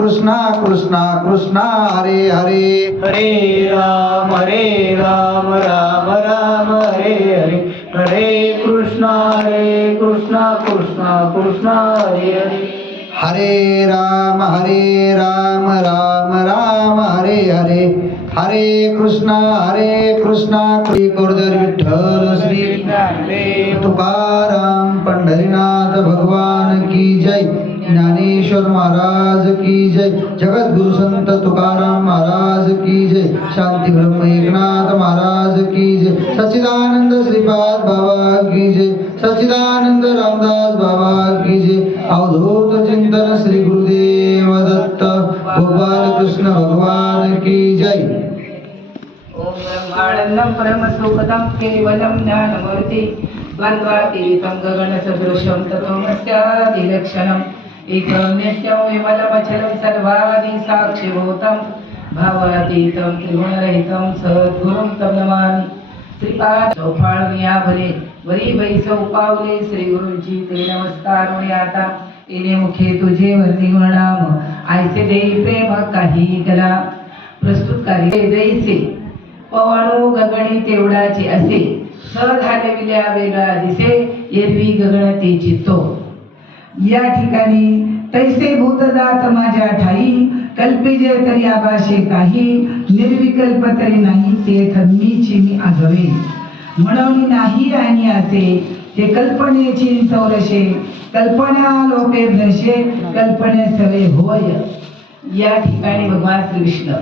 कृष्णा कृष्णा कृष्णा हरे हरे हरे राम राम राम हरे हरे हरे कृष्णा कृष्णा कृष्णा हरे हरे हरे राम राम राम हरे हरे हरे कृष्णा श्री गुरुदेव विठ्ठल श्री तुकाराम पंढरीनाथ भगवान की जय। ज्ञानेश्वर महाराज की जय। जगद्गुरु संत तुकाराम महाराज की जय। शांती ब्रह्म एकनाथ महाराज की जय। सच्चिदानंद श्रीपाद बाबा की जय। सच्चिदानंद रामदास बाबा की जय। अवधूत चिंतन श्री गुरुदेव दत्त गोपाल कृष्ण भगवान की जय। ओम ब्रह्मानंदं परमसुखदं केवलं ज्ञानमूर्ति द्वन्द्वातीतं गगनसदृशं ततोऽस्यादिलक्षणम् एकं नित्यं विमलमचलं सर्वादि साक्षिभूतं भावातीतं त्रिगुणरहितं सद्गुरुं तं नमामि। श्रीपाद चौफाळुनिया भरे वरी बैसौ पावले श्री गुरूंची ते नमस्कार होणे आता येणे मुखे तुझे वरती गुणनाम आयसे देई प्रेम काही गला। प्रस्तुत कार्य जैसे पवळो गगनी तेवढाचे असे सहज हालविल्या वेगळा दिसे एरवी गगन तेची तो। या ठिकाणी तैसे भूतदात माझ्या ठाई कल्पिजे तरी आभाषे काही निर्विकल्प तरी नाही ते थम्मीची मी आगवे म्हणून नाही आणि असे ते कल्पनेची चौरशे कल्पना लोपे भ्रशे कल्पने सवे होय। या ठिकाणी भगवान श्री कृष्ण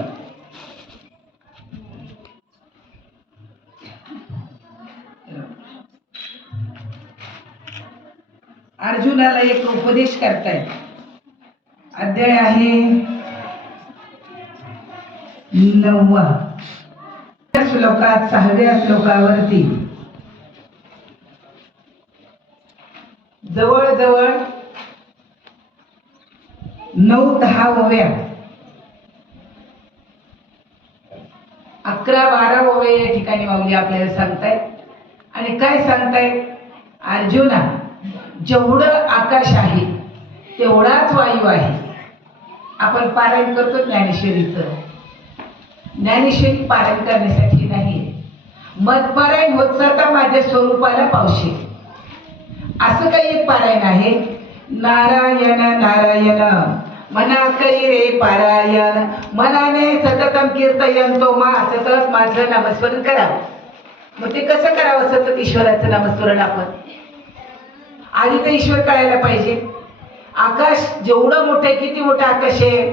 अर्जुनाला एक उपदेश करतायत। अध्याय आहे 9वा श्लोकात 6व्या श्लोकावरती जवळजवळ 9-10 ओव्या 11-12 ओव्या या ठिकाणी माऊली आपल्याला सांगतायत। आणि काय सांगतायत? अर्जुना, जेवढं आकाश आहे तेवढाच वायू आहे। आपण पारायण करतो ज्ञानेश्वरीचं। ज्ञानेश्वरी पारायण करण्यासाठी नाही, मदपारायण होत जाता माझ्या स्वरूपाला पावशे असं काही एक पारायण आहे। नारायण नारायण मना कै रे पारायण मनाने सततम कीर्तयन तो मा सतत माझं नामस्मरण करावं। मग ते कसं करावं सतत ईश्वराचं नामस्मरण? आपण आधी तर ईश्वर कळायला पाहिजे। आकाश जेवढं मोठं आहे, किती मोठं आकाश आहे,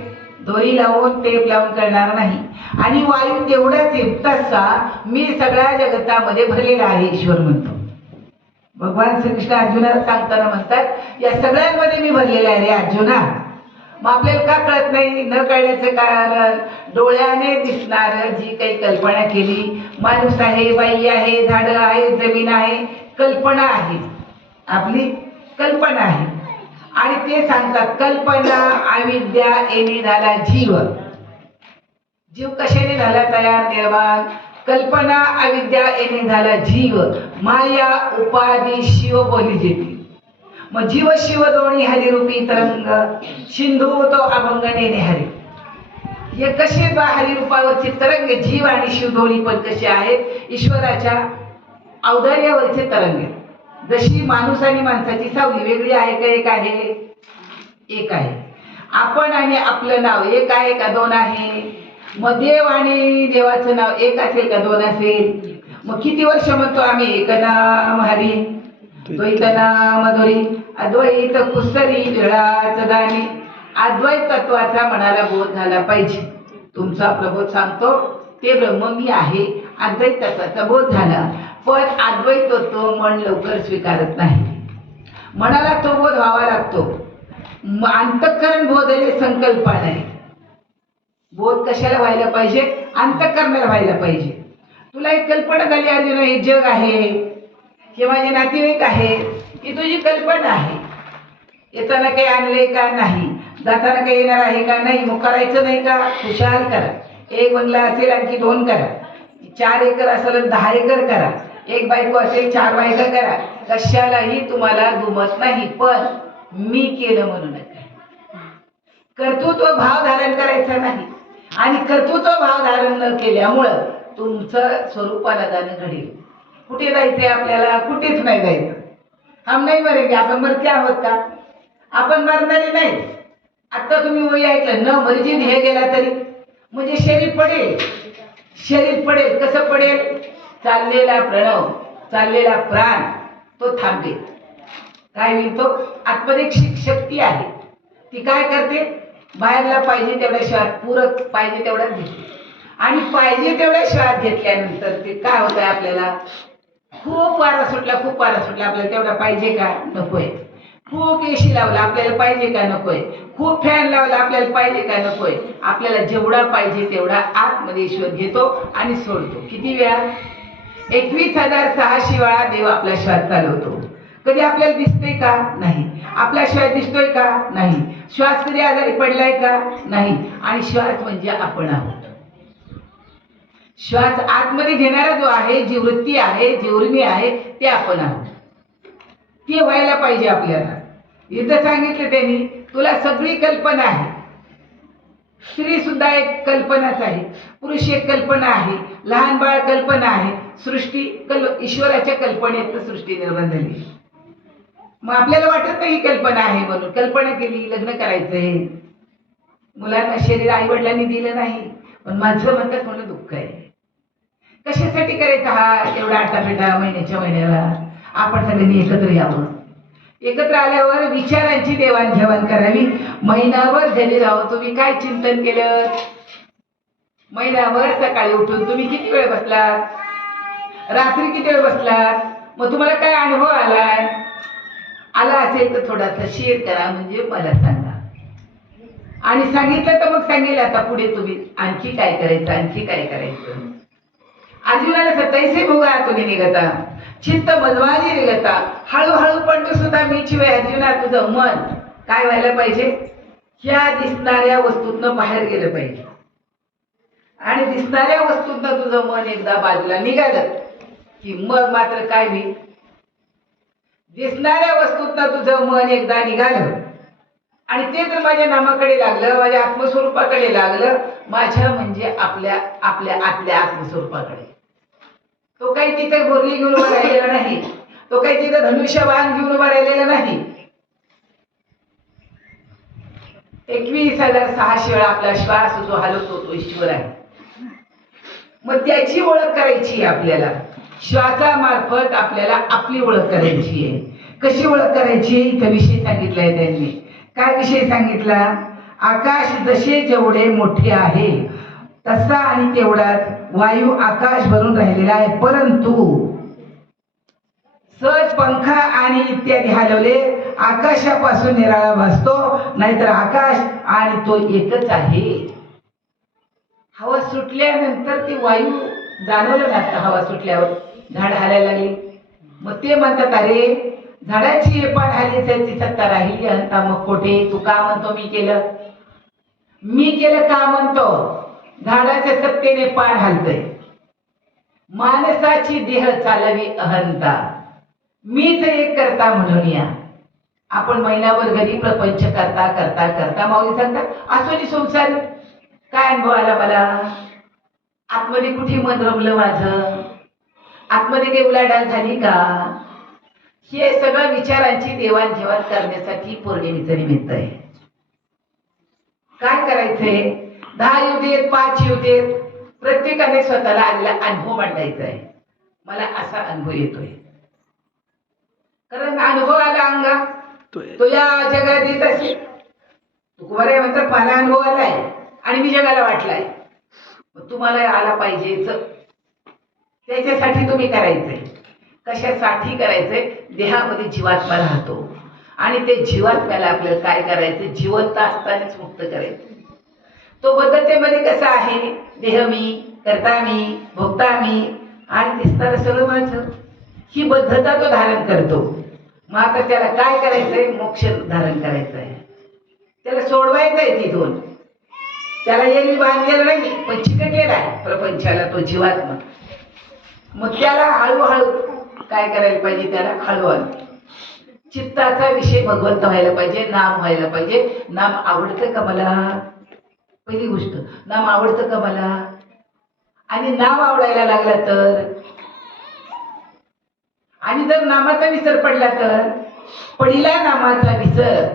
दोरी लावून टेप लावून करणार नाही। आणि वायू तेवढाच आहे तसा मी सगळ्या जगतामध्ये भरलेला आहे ईश्वर म्हणतो। भगवान श्रीकृष्ण अर्जुनाला सांगताना म्हणतात, या सगळ्यांमध्ये मी भरलेला आहे रे अर्जुना। मग आपल्याला का कळत नाही? न कळण्याचं कारण डोळ्याने दिसणार जी काही कल्पना केली, माणूस आहे, बाई आहे, झाडं आहे, जमीन आहे, कल्पना आहे, आपली कल्पना आहे। आणि ते सांगतात कल्पना अविद्या येणे झाला जीव। जीव कशाने झाला तयार निर्माण? कल्पना अविद्या येणे झाला जीव। माया उपाधी शिव बोली जेती। मग जीव शिव दोन्ही हरिरूपी तरंग सिंधू तो अभंग नेणे हरी। हे कसे हरिरूपावरचे तरंग जीव आणि शिव दोन्ही पण कसे आहेत? ईश्वराच्या औदार्यावरचे तरंग आहेत। जशी माणूस आणि माणसाची सावली वेगळी आहे का एक आहे? एक आहे। आपण आणि आपलं नाव एक आहे का दोन आहे? मग देव आणि देवाचं नाव एक असेल का दोन असेल? मग किती वर्ष म्हणतो आम्ही एक नाम हरी द्वैत नाम धुरी अद्वैत कुसरी विळाच दाणी। अद्वैत तत्वाचा मनाला बोध झाला पाहिजे। तुमचा प्रबोध सांगतो ते ब्रह्म मी आहे, अद्वैत तत्वाचा बोध झाला। पण अद्वैत तत्व मन लवकर स्वीकारत नाही। मनाला तो बोध व्हावा लागतो। अंतःकरण बोधले संकल्पना आहे। बोध कशाला व्हायला पाहिजे? अंतःकरणाला व्हायला पाहिजे। तुला एक कल्पना झाली अर्जुन, हे जग आहे, हे माझे नातेवाईक आहे, ही तुझी कल्पना आहे। येताना काही आणले का नाही, जाताना काही येणार आहे का नाही, मग करायचं नाही का? खुशाल करा। एक बंगला असेल आणखी 2 करा, 4 एकर असेल 10 एकर करा, एक बायको असेल 4 बायका करा, कशालाही तुम्हाला दुमत नाही। पण मी केलं म्हणू नका। कर्तृत्व भाव धारण करायचा नाही. आणि कर्तृत्व भाव धारण न केल्यामुळं तुमचं स्वरूपाला जाणं घडेल. कुठे जायचंय आपल्याला? कुठेच नाही जायचं. हम नाही मरेंगे. आपण मरते आहोत का? आपण मरणारे नाही. आता तुम्ही वय ऐकलं, न मर्जीत हे गेला तरी, म्हणजे शरीर पडेल. शरीर पडेल. कसं पडेल? चाललेला प्रणव, चाललेला प्राण तो थांबेल. काय होईल? तो आतमध्ये शक्ती आहे, ती काय करते? बाहेरला पाहिजे तेवढ्या श्वास, पूरक पाहिजे तेवढ्याच घेते. आणि पाहिजे तेवढ्या श्वास घेतल्यानंतर ते काय होत आहे? आपल्याला खूप वारा सुटला, खूप वारा सुटला, आपल्याला तेवढा पाहिजे का? नकोय. खूप एसी लावला, आपल्याला पाहिजे का? नकोय. खूप फॅन लावला, आपल्याला पाहिजे का? नकोय. आपल्याला जेवढा पाहिजे तेवढा आतमध्ये ईश्वर घेतो आणि सोडतो. किती वेळा? 21,600 वेळा देव आपला श्वास चालवतो. कधी आपल्याला दिसतोय का? नाही. आपला श्वास दिसतोय का? नाही. श्वास कधी आजारी पडलाय का? नाही. आणि श्वास म्हणजे आपण आहोत. श्वास आतमध्ये घेणारा जो आहे, जी वृत्ती आहे, जी उर्मी आहे, ते आपण आहोत. ते व्हायला पाहिजे आपल्याला. इथं सांगितलं त्यांनी, तुला सगळी कल्पना आहे. स्त्री सुद्धा एक कल्पनाच आहे, पुरुष एक कल्पना आहे, लहान बाळ कल्पना आहे. सृष्टी ईश्वराच्या कल्पनेत सृष्टी निर्माण झाली. मग आपल्याला वाटत नाही ही कल्पना आहे म्हणून. कल्पना केली, लग्न करायचंय, मुलांना शरीर आई वडिलांनी दिलं नाही, पण माझं म्हणतात मला दुःख आहे. कशासाठी करायचा हा एवढा आटापिटा महिन्याला? आपण सगळ्यांनी एकत्र यावं. एकत्र आल्यावर विचारांची देवाणघेवाण करावी. महिनाभर घरी राहू तुम्ही काय चिंतन केलं? महिनाभर सकाळी उठून तुम्ही किती वेळ बसलात? रात्री किती वेळ बसलात? मग तुम्हाला काय अनुभव आलाय? आला असेल तर थोडासा शेअर करा, म्हणजे मला सांगा. आणि सांगितलं तर मग सांगेल आता पुढे तुम्ही आणखी काय करायचं, आणखी काय करायचं. अर्जुनाला 27 भोगातून निघता, चित्त मजवानी निघता. हळूहळू पण सुद्धा मी शिवाय अर्जुना तुझं मन काय व्हायला पाहिजे? ह्या दिसणाऱ्या वस्तूतनं बाहेर गेलं पाहिजे. आणि दिसणाऱ्या वस्तूतनं तुझं मन एकदा बाजूला निघालं की मग मात्र काय होईल? दिसणाऱ्या वस्तूतनं तुझं मन एकदा निघालं आणि ते जर माझ्या नामाकडे लागलं, माझ्या आत्मस्वरूपाकडे लागलं, माझ्या म्हणजे आपल्या आतल्या आत्मस्वरूपाकडे. तो काही तिथे बोरली घेऊन उभा राहिलेला नाही, तो काही तिथे धनुष्यबाण घेऊन उभा राहिलेला नाही. 21,600 वेळा आपला श्वास जो हलवतो तो ईश्वर आहे. मग त्याची ओळख करायची आपल्याला. श्वासामार्फत आपल्याला आपली ओळख करायची आहे. कशी ओळख करायची? इथं विषय सांगितलाय त्यांनी. काय विषय सांगितला? आकाश जसे जेवढे मोठे आहे तसा आणि तेवढाच वायू आकाश भरून राहिलेला आहे. परंतु सहज पंखा आणि इत्यादी हलवले आकाशापासून निराळा भासतो, नाहीतर आकाश आणि तो एकच आहे. हवा सुटल्यानंतर ती वायू जाणवलं नसतं. हवा सुटल्यावर झाड हालायला लागली, मग ते म्हणतात अरे झाडाची पान हालीची सत्ता राहिली अंता मग कोठे? तू का म्हणतो मी केलं? मी केलं का म्हणतो? झाडाच्या सत्तेने पान हलतय. माणसाची देह चालवी अहंता, मीच एक करता म्हणून या. आपण महिनाभर घरी प्रपंच करता करता करता माऊली सांगतात असोनी संसार काय अनुभव आला मला? आतमध्ये कुठे मन रमलं माझं? आतमध्ये काही उलाढाल झाली का? हे सगळं विचारांची देवाणघेवाण करण्यासाठी पौर्णिमेचं निमित्त आहे. काय करायचंय? 10 येऊ देत, 5 येऊ देत, प्रत्येकाने स्वतःला आलेला अनुभव मांडायचा आहे. मला असा अनुभव येतोय, कारण अनुभव आला अंगा तो या जगात येत असेल. तुकोबाराय आहे म्हणतात मला अनुभव आलाय आणि मी जगाला वाटलाय. तुम्हाला आला पाहिजे, त्याच्यासाठी तुम्ही करायचंय. कशासाठी करायचंय? देहामध्ये जीवात्मा राहतो आणि ते जीवात्म्याला आपल्याला काय करायचं? जिवंत असतानाच मुक्त करायचं. तो बद्धतेमध्ये कसा आहे? देह मी, करता मी, भोगता मी आणि दिसणारं सगळं माझं. ही बद्धता तो धारण करतो. मग आता त्याला काय करायचंय? मोक्ष धारण करायचंय. त्याला सोडवायचंय तिथून. त्याला एरवी बांधलेलं नाही, पण चिकटलेला आहे प्रपंचाला तो जीवात्मा. मग त्याला हळूहळू काय करायला पाहिजे? त्याला हळूहळू चित्ताचा विषय भगवंत व्हायला पाहिजे, नाम व्हायला पाहिजे. नाम आवडतं का मला? पहिली गोष्ट, नाम आवडतं का मला? आणि नाम आवडायला लागला तर, आणि जर नामाचा विसर पडला तर, पडिला नामाचा विसर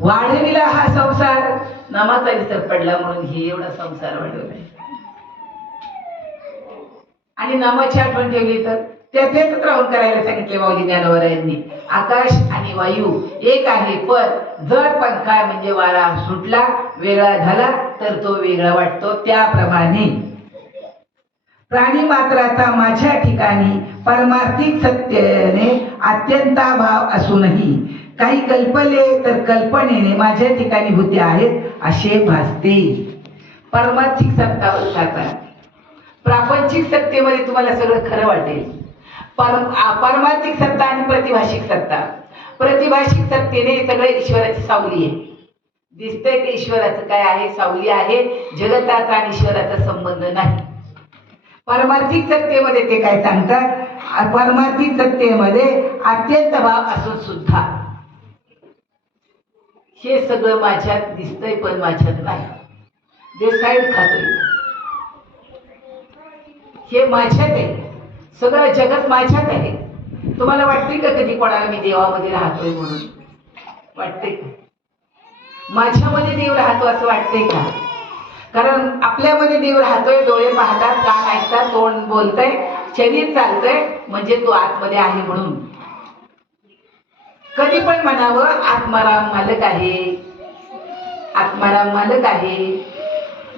वाढविला हा संसार. नामाचा विसर पडला म्हणून हे एवढा संसार वाढवलाय. आणि नामाची आठवण ठेवली तर त्याचेच राहून करायला सांगितले माऊली ज्ञानोबरायांनी. आकाश आणि वायू एक आहे, पण जर पंखा म्हणजे वारा सुटला, वेगळा झाला तर तो वेगळा वाटतो. त्याप्रमाणे प्राणी मात्राचा माझ्या ठिकाणी परमार्थिक सत्याने अत्यंताभाव असूनही काही कल्पले तर कल्पनेने माझ्या ठिकाणी होते आहेत असे भासते. परमार्थिक सत्ता असतात. प्रापंचिक सत्तेमध्ये तुम्हाला सगळं खरं वाटेल. परमार्थिक सत्ता आणि प्रतिभाषिक सत्ता. प्रतिभाषिक सत्तेने सगळे ईश्वराची सावली आहे. दिसतंय ते ईश्वराचं काय आहे? सावली आहे. जगताचा आणि ईश्वराचा संबंध नाही. परमार्थिक सत्तेमध्ये ते काय सांगतात? परमार्थिक सत्तेमध्ये अत्यंत भाव असून सुद्धा हे सगळं माझ्यात दिसतंय पण माझ्यात नाही. जे साईड खातोय हे माझ्यात आहे. सगळं जगत माझ्यात आहे. तुम्हाला वाटते का कधी कोणाला मी देवामध्ये राहतोय म्हणून? वाटते का? माझ्यामध्ये देव राहतो असं वाटतंय का? कारण आपल्यामध्ये देव राहतोय. डोळे पाहतात, कान ऐकतात, तोंड बोलतंय, शरीर चालतंय, म्हणजे तो आतमध्ये आहे म्हणून. कधी पण म्हणावं आत्माराम मालक आहे, आत्माराम मालक आहे.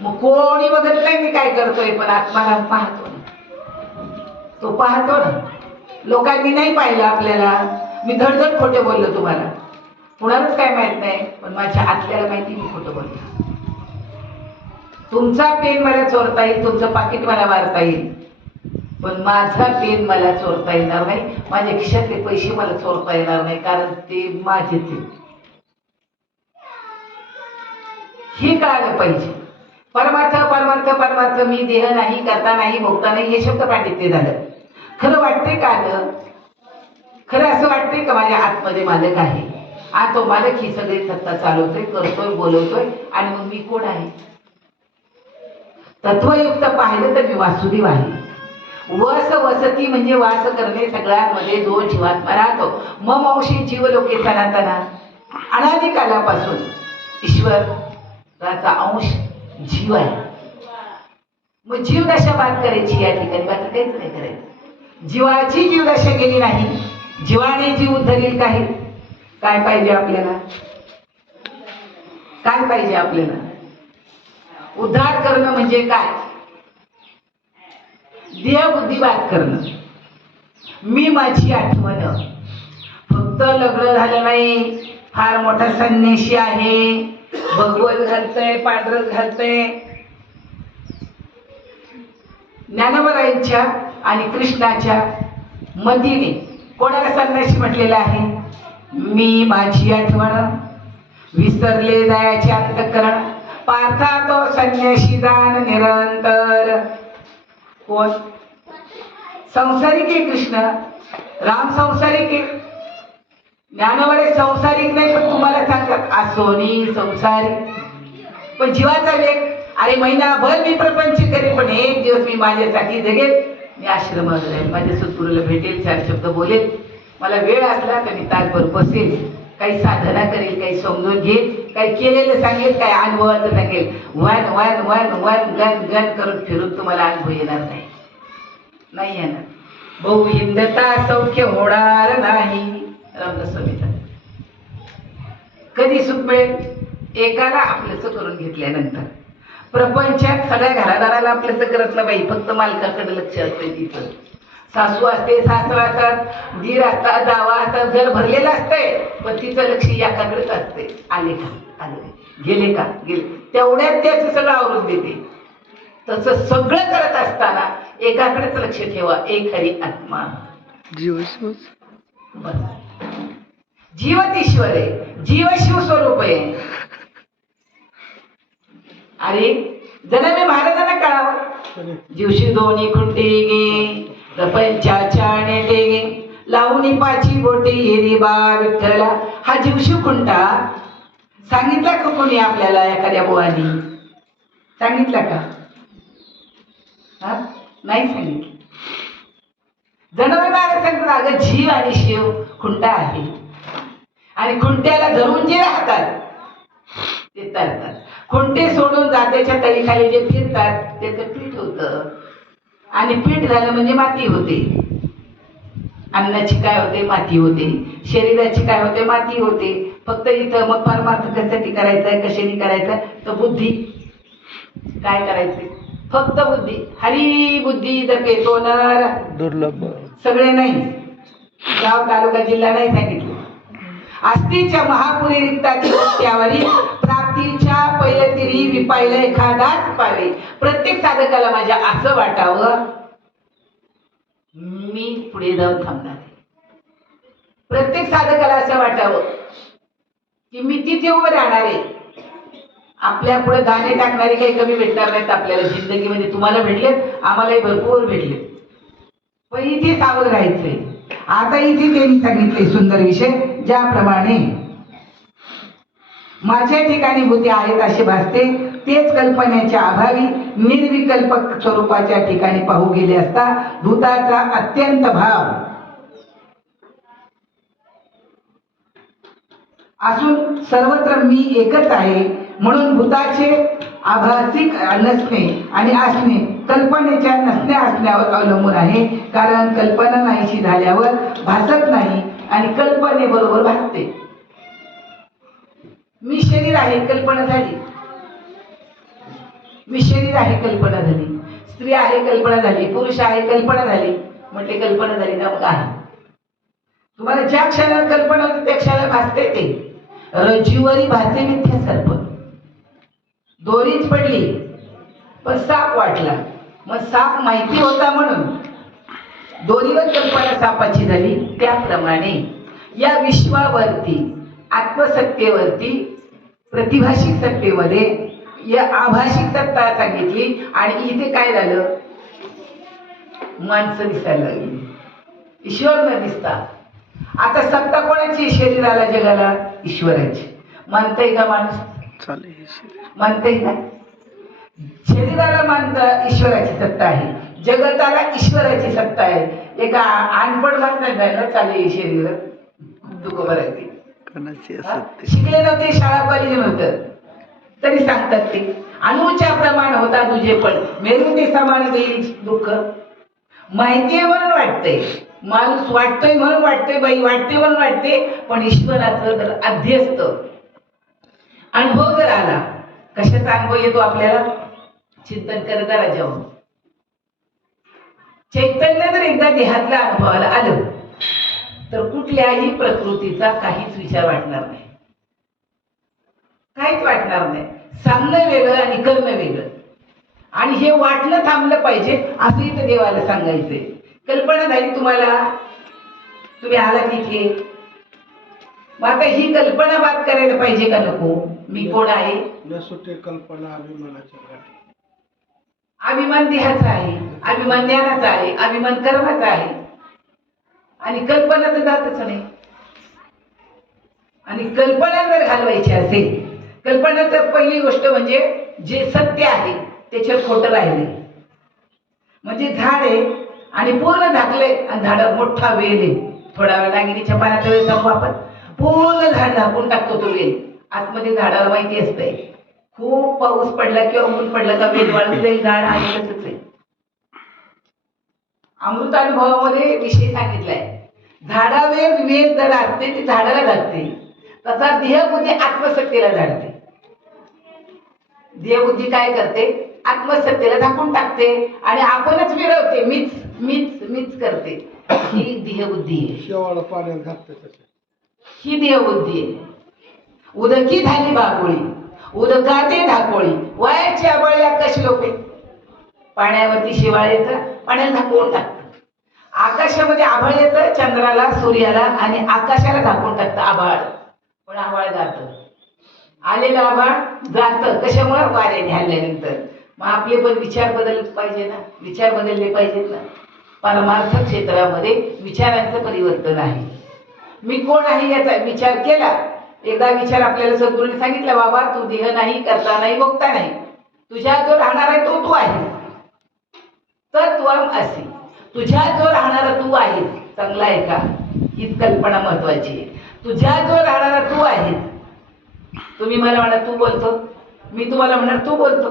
मग कोणी बघत नाही मी काय करतोय, पण आत्माराम पाहतो. तो पाहतो ना. लोकांनी नाही पाहिलं आपल्याला. मी धडधड खोटे बोललो तुम्हाला, कुणालाच काय माहित नाही, पण माझ्या आतल्याला माहिती मी खोटं बोलतो. तुमचा पेन मला चोरता येईल, तुमचं पाकिट मला मारता येईल, पण माझा पेन मला चोरता येणार नाही. माझ्या खिशातले पैसे मला चोरता येणार नाही, कारण ते माझेच आहेत. हे कळालं पाहिजे. परमार्थ परमार्थ परमार्थ. मी देह नाही, करता नाही, भोगता नाही, हे शब्द पांडित्य झालं. खरं वाटतंय का ग? खरं असं वाटतंय का माझ्या आतमध्ये मालक आहे, आणि तो मालक ही सगळी सत्ता चालवतोय, करतोय, बोलवतोय, आणि मग मी कोण आहे? तत्वयुक्त पाहिलं तर मी वासुदेव आहे. वस वसती म्हणजे वास करणे. सगळ्यांमध्ये जो जीवात्मा राहतो. मम अंशी जीवलोके सनातना. अनादिकालापासून ईश्वराचा अंश जीव आहे. मग जीवदशा बात करायची या ठिकाणी, बाकी काहीच नाही करायचं. जीवाची जीवदशा गेली नाही, जीवाने जीव धरील काही. काय पाहिजे आपल्याला? काय पाहिजे आपल्याला? उद्धार करणं म्हणजे काय? देहबुद्धिवाद करणं. मी माझी आठवण. फक्त लग्न झालं नाही, फार मोठा संन्यासी आहे, भगवत घालतय, पांढरच घालतय. ज्ञानोबरायांच्या आणि कृष्णाच्या मतीने कोणाला संन्यासी म्हटलेलं आहे? मी माझी आठवण, विसरले जायचे अंतःकरण, पार्था तो संन्यासी जाण निरंतर. कोण? संसारिक आहे कृष्ण. राम संसारिक आहे. ज्ञानोबरे संसारिक नाही, पण तुम्हाला सांगतात असोनी संसारिक. पण जीवाचा वेग, अरे महिनाभर मी प्रपंच करेन, पण एक दिवस मी माझ्यासाठी जगेल. मी आश्रमात जाईल, माझ्या सद्गुरूला भेटेल, 4 शब्द बोलेल, मला वेळ असला तर मी तासभर बसेल, काही साधना करेल, काही समजून घेईल, काही केलेलं सांगेल, काही अनुभवाचं सांगेल. One one one one gun gun करून फिरून तुम्हाला अनुभव येणार नाही. नाही येणार. बहु हिंदता सौख्य होणार नाही. रामदास स्वामीचा कधी सुख मिळेल? एकाला आपलंच करून घेतल्यानंतर. प्रपंचात सगळ्या घरादाराला आपलंच करत नाही बाई, फक्त मालकाकडे लक्ष असते. तिथं सासू असते, सासरा असतात, दीर असतात, जावा असतात, घर भरलेलं असतंय, पण तिचं लक्ष याकाकडेच असते. आले का? आले. गेले का? गेले. तेवढ्यात त्याचं सगळं आवरून देते. तसं सगळं करत असताना एकाकडेच लक्ष ठेवा. एक हरी आत्मा. जीवच ईश्वर आहे, जीव शिव स्वरूप आहे. अरे जणांनी महाराजांना कळावं. जीवशी दोन्ही खुंटे गे प्रपंचाच्या नेते गे, लावून पाची बोटे येरी बा विठ्ठला. हा जीवशिव खुंटा सांगितला का कोणी आपल्याला? एखाद्या बुवानी सांगितला का? हा, नाही सांगितलं. जणवे महाराज सांगतात अगं जीव आणि शिव खुंटा आहे आणि खुंट्याला धरून जे राहतात ते तरतात. खुंटे सोडून जात्याच्या तळीखाली जे फिरतात त्याचं पीठ होतं आणि पीठ झालं म्हणजे माती होते. अन्नाची काय होते? माती होते. शरीराची काय होते? माती होते. फक्त इथं मग परमार्थ कशासाठी करायचंय, कशाने करायचं? तर बुद्धी काय करायचंय? फक्त बुद्धी. हरी बुद्धी जपे तो नर दुर्लभ. सगळे नाही, गाव तालुका जिल्हा नाही सांगितलं. आस्तीच्या महापुरी रिक्ताची त्यावरी प्राप्तीच्या पैलतिरी विपायला एखादाच पावे. प्रत्येक साधकाला माझ्या असं वाटावं मी पुढे जाऊन थांबणार आहे. प्रत्येक साधकाला असं वाटावं की मी तिथे उभं राहणार आहे. आपल्या पुढे दाणे टाकणारे काही कमी भेटणार नाहीत आपल्याला जिंदगीमध्ये. तुम्हाला भेटलेत, आम्हालाही भरपूर भेटले, पण इथे सावध राहायचंय. आता इथे त्यांनी सांगितले सुंदर विषय, ज्याप्रमाणे माझ्या ठिकाणी बुद्धी आहेत असे भासते, तेच कल्पनेच्या अभावी निर्विकल्पक स्वरूपाच्या ठिकाणी पाहू गेले असता भूताचा अत्यंत भाव असून सर्वत्र मी एकच आहे. म्हणून भूताचे आभासिक नसणे आणि असणे कल्पनेच्या नसण्या असण्यावर अवलंबून आहे. कारण कल्पना नाहीशी झाल्यावर भासत नाही आणि कल्पनेबरोबर भासते. मी शरीर आहे, कल्पना झाली. मी शरीर आहे, कल्पना झाली. स्त्री आहे, कल्पना झाली. पुरुष आहे, कल्पना झाली. म्हटले कल्पना झाली ना, मग आहे. तुम्हाला ज्या क्षणाला कल्पना होती त्या क्षणाला भासते ते. रज्जुवरी भासे मिथ्या सर्प. दोरीच पडली पण साप वाटला, मग साप माहिती होता म्हणून दोरीवर कल्पना सापाची झाली. त्याप्रमाणे या विश्वावरती आत्मसत्तेवरती प्रतिभाषिक सत्तेमध्ये या आभाषिक सत्ता सांगितली आणि इथे काय झालं? माणसं दिसायला लागली, ईश्वर न दिसता. आता सत्ता कोणाची? शरीराला, जगाला ईश्वराची. मानताय का माणूस? मानताय का? शरीराला मानता ईश्वराची सत्ता आहे, जगताला ईश्वराची सत्ता आहे. एका अनपड माणसाला ना चालेल शरीर दुःख भरायचे. शिकले नव्हते, शाळा कॉलेज नव्हतं, तरी सांगतात ते अणूच्या प्रमाण होता तुझे पण मेरू ते समान देईल दुःख. माहिती आहे म्हणून वाटतंय, माणूस वाटतोय म्हणून वाटतोय, बाई वाटते म्हणून वाटते, पण ईश्वराचं जर अध्यस्त अनुभव जर आला, कशाचा अनुभव येतो आपल्याला? चिंतन करत राजावं. चैतन्य जर एकदा देहातल्या अनुभवाला आलं तर कुठल्याही प्रकृतीचा काहीच विचार वाटणार नाही, काहीच वाटणार नाही. सांगणं वेगळं आणि करणं वेगळं. आणि हे वाटणं थांबलं पाहिजे असं इथं देवाला सांगायचंय. कल्पना झाली तुम्हाला, तुम्ही आला तिथे, मग आता ही कल्पना बात करायला पाहिजे का नको? मी कोण आहे? कल्पना अभिमानाची. अभिमान देहाचा आहे, अभिमान ज्ञानाचा आहे, अभिमान कर्माचा आहे आणि कल्पना तर जातच नाही. आणि कल्पना जर घालवायची असेल, कल्पना तर पहिली गोष्ट म्हणजे जे सत्य आहे त्याच्यावर खोटं राहिले. म्हणजे झाड आहे आणि पूर्ण झाकले आणि झाडावर मोठा वेल आहे. थोडा वेळ नागिनीच्या पाण्याचा वेळ सांगू आपण, पूर्ण झाड झाकून टाकतो तो वेल. आतमध्ये झाडाला माहिती असतंय खूप पाऊस पडला किंवा ऊन पडला का वेल वाळून जाईल, झाड आहे तसंच आहे. अमृतानुभवामध्ये विषय सांगितलाय, झाडावर वेल जर असते ती झाडाला जाते, तसा देहबुद्धी आत्मसत्तेला जाणते. देहबुद्धी काय करते? आत्मसत्तेला झाकून टाकते आणि आपणच विरवते, मीच मीच मीच करते. ही देहबुद्धी आहे. शेवाळ पाण्यात घालते तसे. ही देहबुद्धी आहे. उदकी झाली बागोळी, उदकाते धाकोळी, वयाच्या बळल्या कशी लोके. पाण्यावरती शिवाळ येतं, पाण्याला झाकून टाकतं. आकाशामध्ये आभाळ येतं, चंद्राला, सूर्याला आणि आकाशाला झाकून टाकतं आभाळ. पण आभाळ जातं, आलेलं आभाळ जातं. कशामुळे? वाऱ्याने हल्ल्यानंतर. मग आपले पण विचार बदलले पाहिजे ना, विचार बदलले पाहिजेत ना. परमार्थ क्षेत्रामध्ये विचारांचं परिवर्तन आहे. मी कोण आहे याचा विचार केला. एकदा विचार आपल्याला सद्गुरूंनी सांगितलं, बाबा तू देह नाही, करता नाही, भोगता नाही, तुझ्यात जो राहणार आहे तो तू आहे. तर तू असे तुझ्यात जो राहणारा तू आहेस, चांगला आहे का? हीच कल्पना महत्वाची आहे. तुझ्यात जो राहणारा तू आहेस. तुम्ही मला म्हणणार तू बोलतो, मी तुम्हाला म्हणणार तू बोलतो,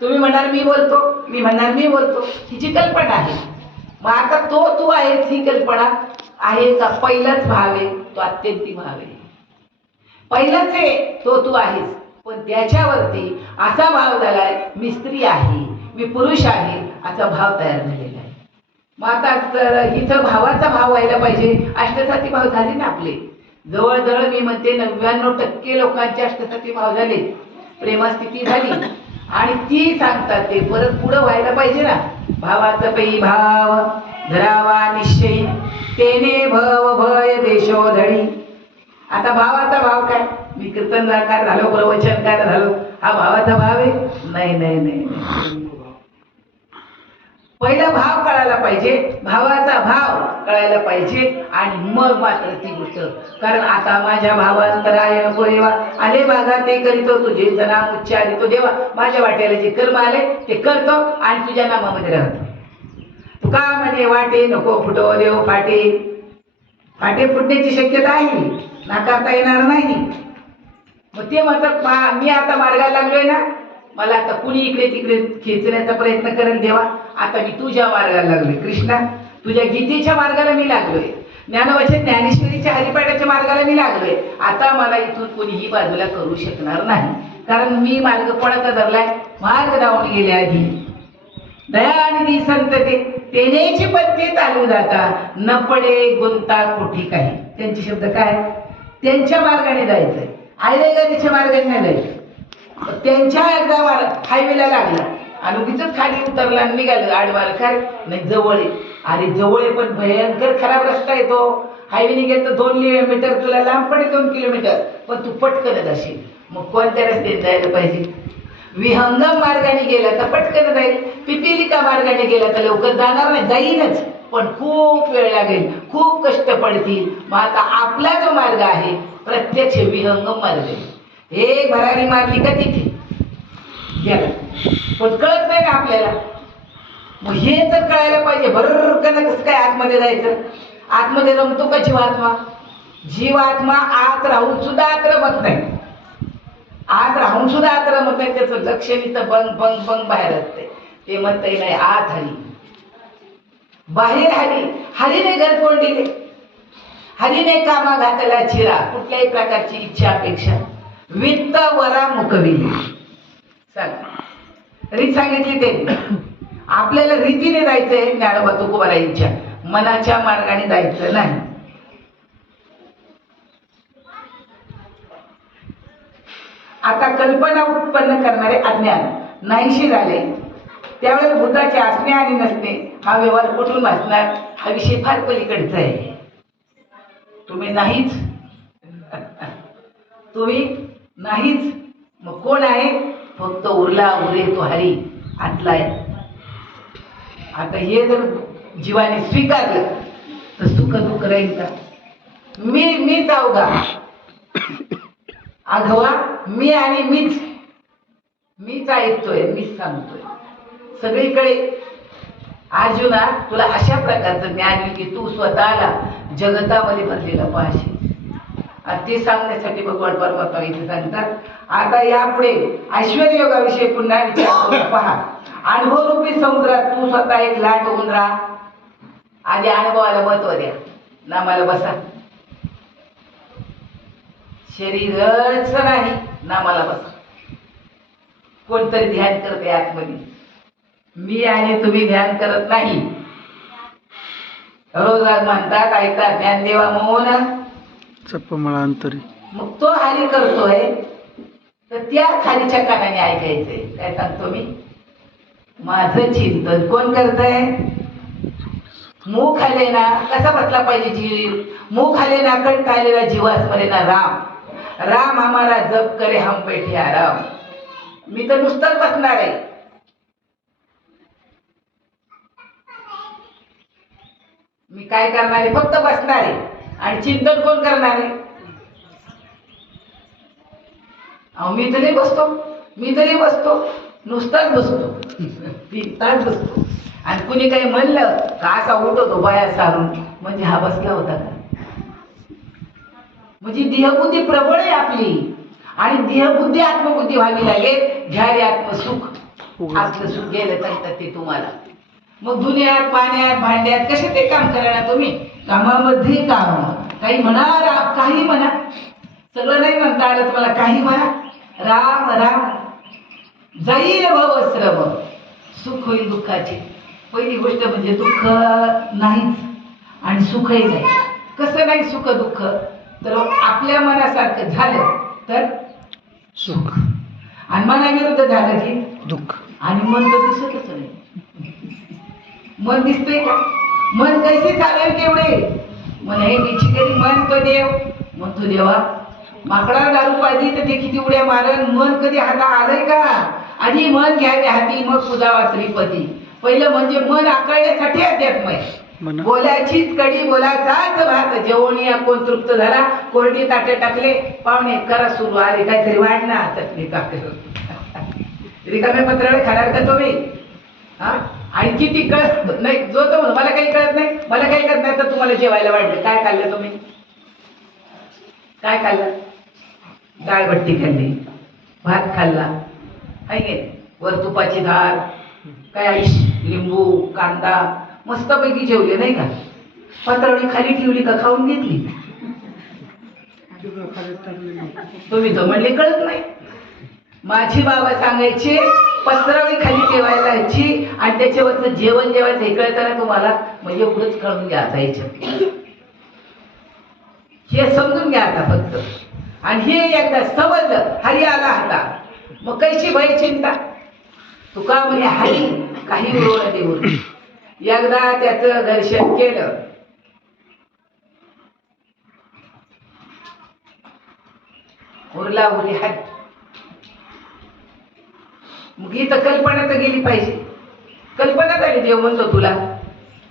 तुम्ही म्हणणार मी बोलतो, मी म्हणणार मी बोलतो. हिची कल्पना आहे. मग आता तो तू आहेस ही कल्पना आहे का? पहिलाच भाव आहे तो, अत्यंती भाव आहे. पहिलाच आहे तो तू आहेस, पण त्याच्यावरती असा भाव झालाय, मी स्त्री आहे, मी पुरुष आहे, असा भाव तयार झालेला आहे. मग आता इथं भावाचा भाव व्हायला पाहिजे. अष्टसाती भाव झाले ना आपले. जवळजवळ मी म्हणते 99% लोकांचे अष्टसाती भाव झाले, प्रेमस्थिती झाली. आणि ती सांगतात ते परत पुढं व्हायला पाहिजे ना. भावाचा पै भाव धरावा निश्चयी, तेने भव भय देशोधडी. आता भावाचा भाव काय? मी कीर्तनकार झालो, प्रवचनकार झालो, हा भावाचा भाव आहे? नाही नाही नाही. पहिला भाव कळायला पाहिजे, भावाचा भाव कळायला पाहिजे, आणि मग मात्र ती गोष्ट. कारण आता माझ्या भावांतराय नको देवा, आले बागा ते करीतो, तुझे नाम उच्चारितो देवा. माझ्या वाट्याला जे कर्म आले ते करतो आणि तुझ्या नामामध्ये राहतो. तुका म्हणजे वाटे नको फुटो देव फाटे. फाटे फुटण्याची शक्यता आहे, नाकारता येणार नाही. मग ते म्हणतात मी आता मार्गाला लागलोय ना, मला आता कुणी इकडे तिकडे खेचण्याचा प्रयत्न करेल देवा. आता मी तुझ्या मार्गाला लागलोय कृष्णा, तुझ्या गीतेच्या मार्गाला मी लागलोय, ज्ञानवचन ज्ञानेश्वरीच्या हरिपाठाच्या मार्गाला मी लागलोय. आता मला इथून कोणीही बाजूला करू शकणार नाही, कारण मी मार्ग कोणाचा धरलाय? मार्ग धावून गेले आधी. दया आणि दी संतते तेनेची पत्ते चालू जाता, न पडे गुंता कोठी काही. त्यांचे शब्द काय? त्यांच्या मार्गाने जायचंय, आयरेगारीच्या मार्गाने नाही जायचं. त्यांच्या एकदा हायवेला लागला आणि उगीच खाली उतरला आणि निघालं आडवार. काय नाही, जवळ आहे. अरे जवळ आहे पण भयंकर खराब रस्ता आहे तो. हायवेने गेलं तर 2 किलोमीटर तुला लांब पडेल, 2 किलोमीटर, पण तू पटकन जाशील. मग कोणत्या रस्त्याने जायला पाहिजे? विहंगम मार्गाने गेला तर पटकन जाईल, पिपिलिका मार्गाने गेला तर लवकर जाणार नाही, जाईनच पण खूप वेळ लागेल, खूप कष्ट पडतील. मग आता आपला जो मार्ग आहे प्रत्यक्ष विहंगम मार्ग आहे. हे भरारी मारली का तिथे गेला, पण कळत नाही ना आपल्याला. मग हे तर कळायला पाहिजे. भरकन कसं काय आतमध्ये जायचं? आतमध्ये रमतो का जीवात्मा? जीवात्मा आत राहून सुद्धा आत रमत नाही, आत राहून सुद्धा आत रमत नाही. त्याचं लक्ष तर बंग बंग बंग बाहेर असते. ते म्हणता नाही आत हरी, बाहेर हरी. हरीने घर कोंडिले, हरीने कामा घातला चिरा. कुठल्याही प्रकारची इच्छा अपेक्षा वित्त वरा मुकविली. सांग रीत सांगितली ते. आपल्याला रीतीने जायचंय ज्ञानोबा तुकोबारायांच्या, मनाच्या मार्गाने जायचं नाही. आता कल्पना उत्पन्न करणारे अज्ञान नाहीशी झाले, त्यावेळेस भूताचे असणे आणि नसणे हा व्यवहार कुठून असणार? हा विषय फार पलीकडचा आहे. तुम्ही नाहीच, तुम्ही नाहीच. मग कोण आहे? फक्त उरला उरे तो हरी, आतलाय. आता हे जर जीवाने स्वीकारलं तर सुख दुःख राहील का? मीच अवघा अघवा, मी आणि मीच ऐकतोय, मीच सांगतोय सगळीकडे. अर्जुना तुला अशा प्रकारचं ज्ञान येईल की तू स्वतःला जगतामध्ये भरलेला पाहशील. आणि ते सांगण्यासाठी भगवान परमात्मा इथे सांगतात. आता यापुढे ऐश्वर्य योगाविषयी पुन्हा विचार करून पहा. अनुभवरूपी समुद्रात तू स्वतः एक लाट होऊन राहा. आधी अनुभवाला महत्व द्या, नामाला बसा. शरीरच नाही, नामाला बसा. कोणतरी ध्यान करते आतमध्ये, मी आणि तुम्ही ध्यान करत नाही. रोज म्हणतात ऐकतात ज्ञान देवा मोहन चपमळा अंतरी. मग तो हानी करतोय तर त्या खालीच्या कानाने ऐकायचंय. काय सांगतो मी? माझं चिंतन कोण करतंय? मुख आले ना कसा बसला पाहिजे जीव? मुख आले ना कंठ आलेला जीवास्मरे ना राम. राम हमारा जप करे हम बैठे आराम. मी तर नुसतंच बसणार आहे. मी काय करणार आहे? फक्त बसणार आहे. आणि चिंतन कोण करणार आहे? अहो मी तरी बसतो नुसताच बसतो 3 तास बसतो. आणि कुणी काही म्हणलं का असा उठवतो बाया सारून, म्हणजे हा बसला होता का? म्हणजे देहबुद्धी प्रबळ आहे आपली. आणि देहबुद्धी आत्मबुद्धी व्हावी लागेल. घ्या रे आत्मसुख. असलं सुख गेलं तर ते तुम्हाला. मग दुनियात पाण्यात भांड्यात कसे ते काम करा तुम्ही. कामामध्ये काम. काही म्हणा, काही म्हणा, सगळं नाही म्हणता आलं तुम्हाला, काही म्हणा. राम राम जाईल भव श्रम, सुख होईल दुःखाचे. पहिली गोष्ट म्हणजे दुःख नाहीच आणि सुखही नाही. कसं नाही सुख दुःख? तर आपल्या मनासारखं झालं तर सुख, आणि मनाविरुद्ध झालं की दुःख. आणि मन तर दिसतच नाही. मन दिसतंय का? मन कैसे चालेल केवढे? मन हे निश्चित मन तो देव. म्हणतो देवा माकडा दारू पाहिजे तर ते किती उड्या मारण. मन कधी हाता आलंय का? आधी मन घ्यावे हाती मग पुजावा श्रीपती. पहिलं म्हणजे मन आकळण्यासाठी अध्यात्म आहे. म्हणा. बोलायचीच कडी बोलायचाच भात. जेवणी कोण तृप्त झाला, कोरडी ताटे टाकले, पाहुणे करा सुरू. आले काहीतरी वाढणार चटणी टाकलं. रिकामे पत्रावळे खाणार का तुम्ही? हा? आणि किती कळत नाही जो तो म्हणून मला काही कळत नाही, मला काही कळत नाही. तर तुम्हाला जेवायला वाढलं. काय खाल्लं तुम्ही? काय खाल्लं? डाळबट्टी खाल्ली, भात खाल्ला, आहे वर तुपाची धार, काय आईश, लिंबू, कांदा, मस्तपैकी जेवले नाही का? पत्रावळी खाली ठेवली का खाऊन घेतली? तुम्ही तर म्हणले कळत नाही. माझी बाबा सांगायचे पत्रावळी खाली ठेवायला यायची आणि त्याच्यावरचं जेवण जेवायचं हे कळतं ना तुम्हाला, म्हणजे एवढंच कळून घ्या आता याच्यात. हे समजून घ्या आता फक्त. आणि हे एकदा समजलं, हरी आला आता, मग कैशी भय चिंता. तुका म्हणजे हरी काही उरवलं देऊन. एकदा त्याचं दर्शन केलं, उरला उरी हात. मग इथं कल्पना तर गेली पाहिजे. कल्पना झाली देव म्हणतो तुला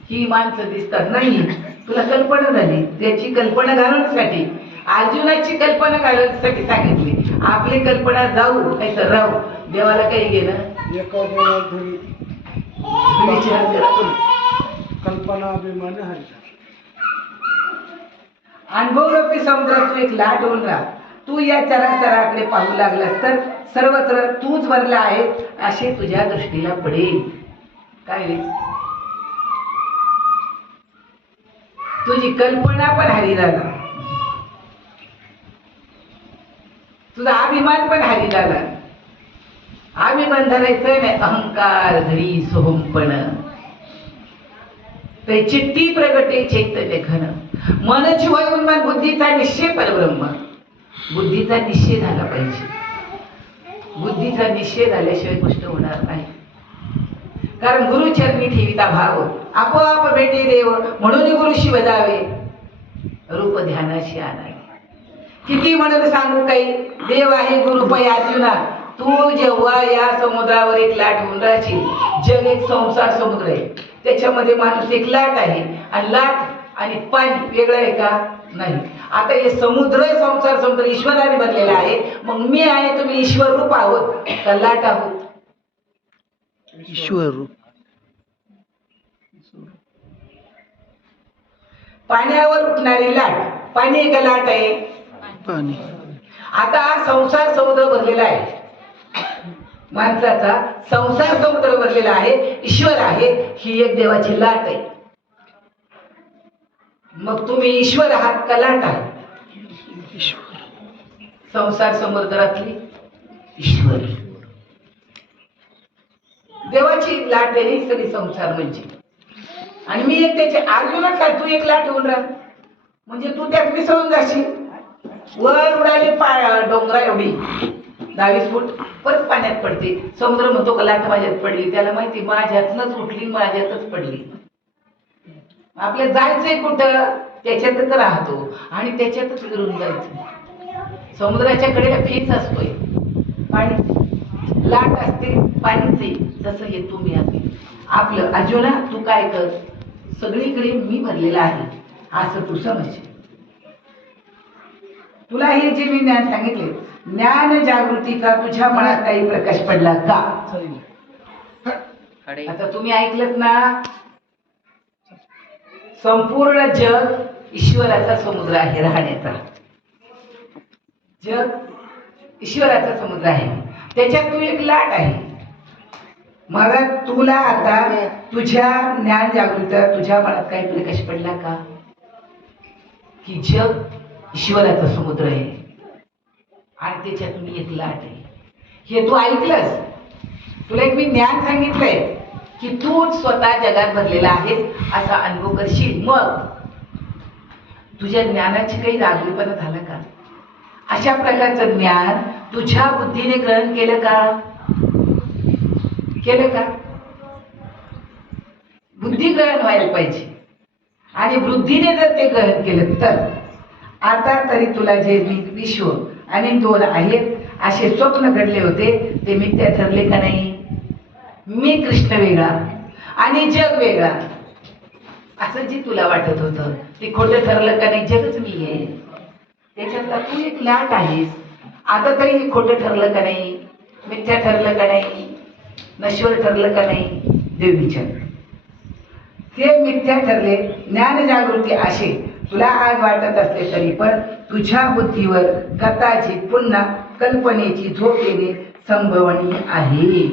ही माणसं दिसतात. नाही, तुला कल्पना झाली. त्याची कल्पना घालवण्यासाठी, अर्जुनाची कल्पना घालवण्यासाठी सांगितली. आपली कल्पना जाऊ नाही तर राहू, देवाला काही घेणं. विचार करा तुम्ही. कल्पना अभिमान हरिचा. अनुभवरूपी समुद्रात तू एक लाट होऊन राहा. तू या चराचराकडे पाहू लागलास तर सर्वत्र तूच भरला आहे असे तुझ्या दृष्टीला पडेल. काय रे? तुझी कल्पना पण हरी झाला, तुझा अभिमान पण हरी झाला. अभिमान धरायचं नाही, अहंकार धरी सोहमपण. ते चित्ती प्रगटे चैतन्य घन. मनची वय उन्मान, बुद्धीचा निश्चय परब्रह्म. बुद्धीचा निश्चय झाला पाहिजे. बुद्धीचा निश्चय झाल्याशिवाय गोष्ट होणार नाही. कारण गुरुचरणी ठेविता भाव, आपोआप भेटे देव. म्हणून गुरु शिव जावे, रूप ध्यानाशी आणावे. किती म्हणत सांगू काही, देव आहे गुरु पै अर्जुना. तू जेव्हा या समुद्रावर एक लाट होऊन राहशील, जग एक संसार समुद्र आहे, त्याच्यामध्ये माणूस एक लाट आहे. आणि लाट आणि पाणी वेगळं आहे का? नाही. आता हे समुद्र संसार समुद्र ईश्वराने बनलेला आहे. मग मी आणि तुम्ही ईश्वर रूप आहोत का लाट आहोत? ईश्वर रूप. पाण्यावर उठणारी लाट, पाणी एक लाट आहे. पाणी. आता संसार समुद्र भरलेला आहे, माणसाचा संसार समुद्र भरलेला आहे, ईश्वर आहे. ही एक देवाची लाट आहे. मग तुम्ही ईश्वर आहात का लाट आहात? ईश्वर. संसार समुद्रातली ईश्वर देवाची लाट आहे सगळी संसार म्हणजे. आणि मी एक त्याचे अर्जुनात काय, तू एक लाट होऊन राह म्हणजे तू त्यात मिसळून जाशील. वर उडाले डोंगरा एवढी 22 फूट, परत पाण्यात पडते. समुद्र म्हणतो का लाट माझ्यात पडली. त्याला माहिती माझ्यातनच उठली, माझ्यातच पडली. आपल्याला जायचंय कुठं? त्याच्यातच राहतो आणि त्याच्यातच विरून जायचं. समुद्राच्या कडेला फेस असतोय, पाणी लाट असते पाणीचे. तसं हे तुम्ही आहे आपलं. अर्जुना तू काय कर, सगळीकडे मी भरलेला आहे असं तू समज. तुला हे जे मी ज्ञान सांगितले, ज्ञान जागृतीचा तुझ्या मनात काही प्रकाश पडला का? आता तुम्ही ऐकलत ना, संपूर्ण जग ईश्वराचा समुद्र आहे राहण्याचा. जग ईश्वराचा समुद्र आहे, त्याच्यात तू एक लाट आहे. मग तुला आता तुझ्या ज्ञान जागृतीचा तुझ्या मनात काही प्रकाश पडला का की जग ईश्वराचा समुद्र आहे आणि त्याच्यातून एक लाट आहे. हे तू ऐकलंस. तुला एक मी ज्ञान सांगितलंय की तू स्वतः जगात भरलेला आहेस असा अनुभव करशील. मग तुझ्या ज्ञानाची काही जागृतपणा झाला का? अशा प्रकारचं ज्ञान तुझ्या बुद्धीने ग्रहण केलं का? केलं का? बुद्धी ग्रहण व्हायला पाहिजे आणि बुद्धीने जर ते ग्रहण केलं तर आता तरी तुला जे विश्व आणि दोन आहेत असे स्वप्न घडले होते ते मिथ्या ठरले का नाही? मी कृष्ण वेगळा आणि जग वेगळा असं जे तुला वाटत होतं ते खोटं ठरलं का नाही? जगच मी आहे, त्याच्यातला तू एक लाट आहेस. आता तरी हे खोटं ठरलं का नाही? मिथ्या ठरलं का नाही? नश्वर ठरलं का नाही? देव विचार. ते मिथ्या ठरले, ज्ञान जागृती असे तुला आज वाटत असले तरी पण तुझ्या बुद्धीवर कदाचित पुन्हा कल्पनेची झोप येणे संभवनीय आहे.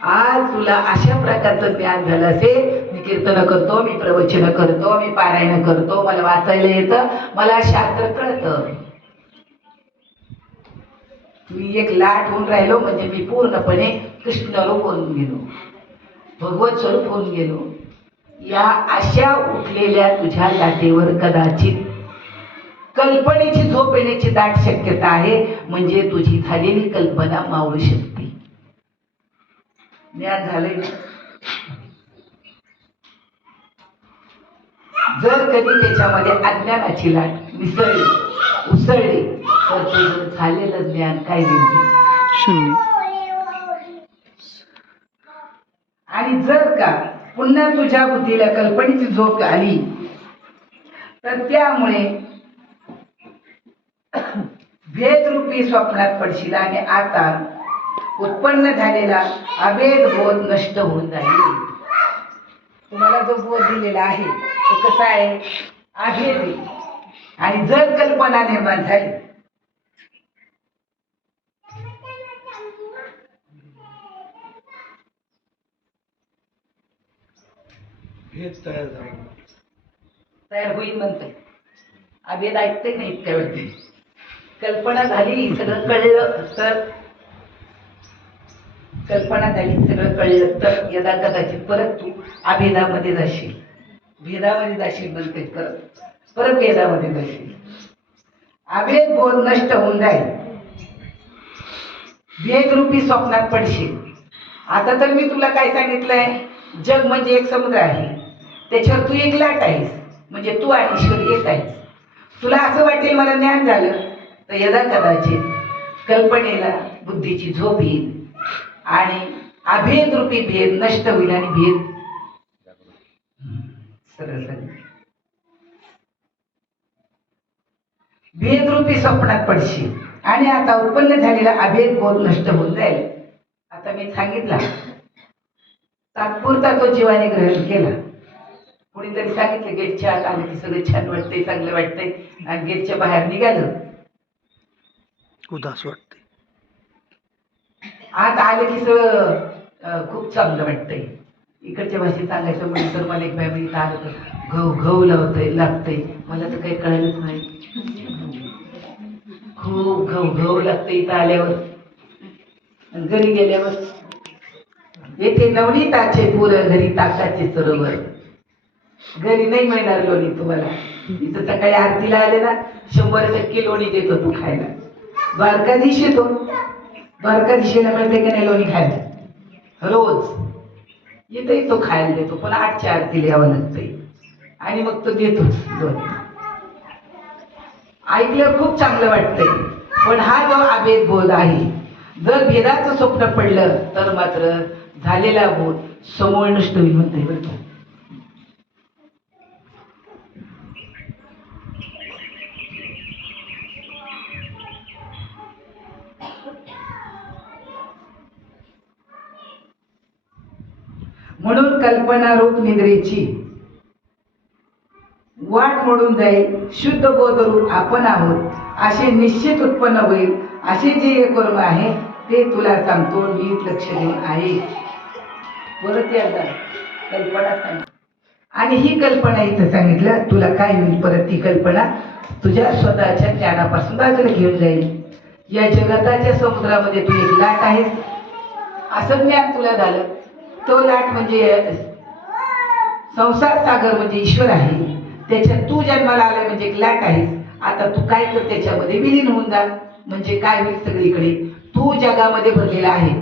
आज तुला अशा प्रकारचं ज्ञान झालं असेल. मी कीर्तन करतो, मी प्रवचन करतो, मी पारायण करतो, मला वाचायला येतं, मला शास्त्र कळतं. मी एक लाट होऊन राहिलो म्हणजे मी पूर्णपणे कृष्ण रूप होऊन गेलो, भगवत स्वरूप होऊन गेलो. या अशा उठलेल्या तुझ्या लाटेवर कदाचित कल्पनेची झोप येण्याची दाट शक्यता आहे. म्हणजे तुझी झालेली कल्पना मावळू शकते. ज्ञान झालंय ना? जर कधी त्याच्यामध्ये अज्ञानाची लाट मिसळली उसळली तर तुझं झालेलं ज्ञान काय देईल? शून्य. आणि जर का पुन्हा तुझ्या बुद्धीला कल्पनेची झोप आली तर त्यामुळे भेदरूपी स्वप्नात पडशील आणि आता उत्पन्न झालेला अभेद बोध नष्ट होऊन जाईल. तुम्हाला जो बोध दिलेला आहे तो कसा आहे? अभेद आहे. आणि जर कल्पना निर्माण झाली हेच तयार झालं. तयार होईल म्हणते. अभेद ऐकते नाही इतक्या वेळते. कल्पना झाली सगळं कळलं तर कल्पना झाली सगळं कळलं तर यदा कदाचित परत तू अभेदामध्ये जाशील, भेदामध्ये जाशील म्हणते. परत परत भेदामध्ये जाशील. अभेद बोध नष्ट होऊन जाईल. भेदरूपी स्वप्नात पडशील. आता तर मी तुला काय सांगितलंय? जग म्हणजे एक समुद्र आहे, त्याच्यावर तू एक लाट आहेस. म्हणजे तू आणि ईश्वर एक आहेस. तुला असं वाटेल मला ज्ञान झालं तर यदा कदाचित कल्पनेला बुद्धीची झोप येईल आणि अभेद रूपी भेद नष्ट होईल आणि भेद सरळ सरळ भेदरूपी स्वप्नात पडशील आणि आता उत्पन्न झालेला अभेद बोध नष्ट होऊन जाईल. आता मी सांगितला तात्पुरता तो जीवाने ग्रहण केला. कुणीतरी सांगितलं गेटच्या आत आलं की सगळं छान वाटतंय, चांगलं वाटतंय आणि गेटच्या बाहेर निघालं उदास वाटते. आत आलं की सगळं खूप चांगलं वाटतंय. इकडच्या भाषेत सांगायचं म्हणजे तर मला एक बाई इथं आलं तर घव घव लावतंय लागतंय. मला तर काही कळलंच नाही. खूप घव घव लागतंय इथं आल्यावर. आणि घरी गेल्यावर येथे नवनीताचे पुरं घरी ताकाचे सरोवर. घरी नाही मिळणार लोणी तुम्हाला. इथं सकाळी आरतीला आले ना 100% लोणी देतो तू खायला. द्वारकाधीश येतो, द्वारकाधीशीला मिळते का नाही लोणी खायला रोज. इथंही तो खायला देतो पण 8च्या आरतीला यावं लागतंय आणि मग तो देतोच लोणी. ऐकल्यावर खूप चांगलं वाटतंय. पण हा जो अभेद बोध आहे, जर भेदाचं स्वप्न पडलं तर मात्र झालेला बोध समूळ नष्ट होईल म्हणते. बरं का? म्हणून कल्पना रूप निद्रेची वाट मोडून जाईल, शुद्ध बोधरूप आपण आहोत असे निश्चित उत्पन्न होईल. असे जे एक कर्म आहे ते तुला सांगतो, नीट लक्ष देऊन आहे. परत एकदा कल्पना सांग. आणि ही कल्पना इथं सांगितलं तुला काय होईल. परत ती कल्पना तुझ्या स्वतःच्या ज्ञानापासून बाजूला घेऊन जाईल. या जगताच्या समुद्रामध्ये तू एक लाट आहेस असं ज्ञान तुला झालं. तो लाट म्हणजे संसार सागर म्हणजे ईश्वर आहे, त्याच्यात तू जन्माला आला म्हणजे एक लाट आहेस. आता तू काय कर, त्याच्यामध्ये विलीन होऊन जा. म्हणजे काय होईल, सगळीकडे तू जगामध्ये भरलेला आहे.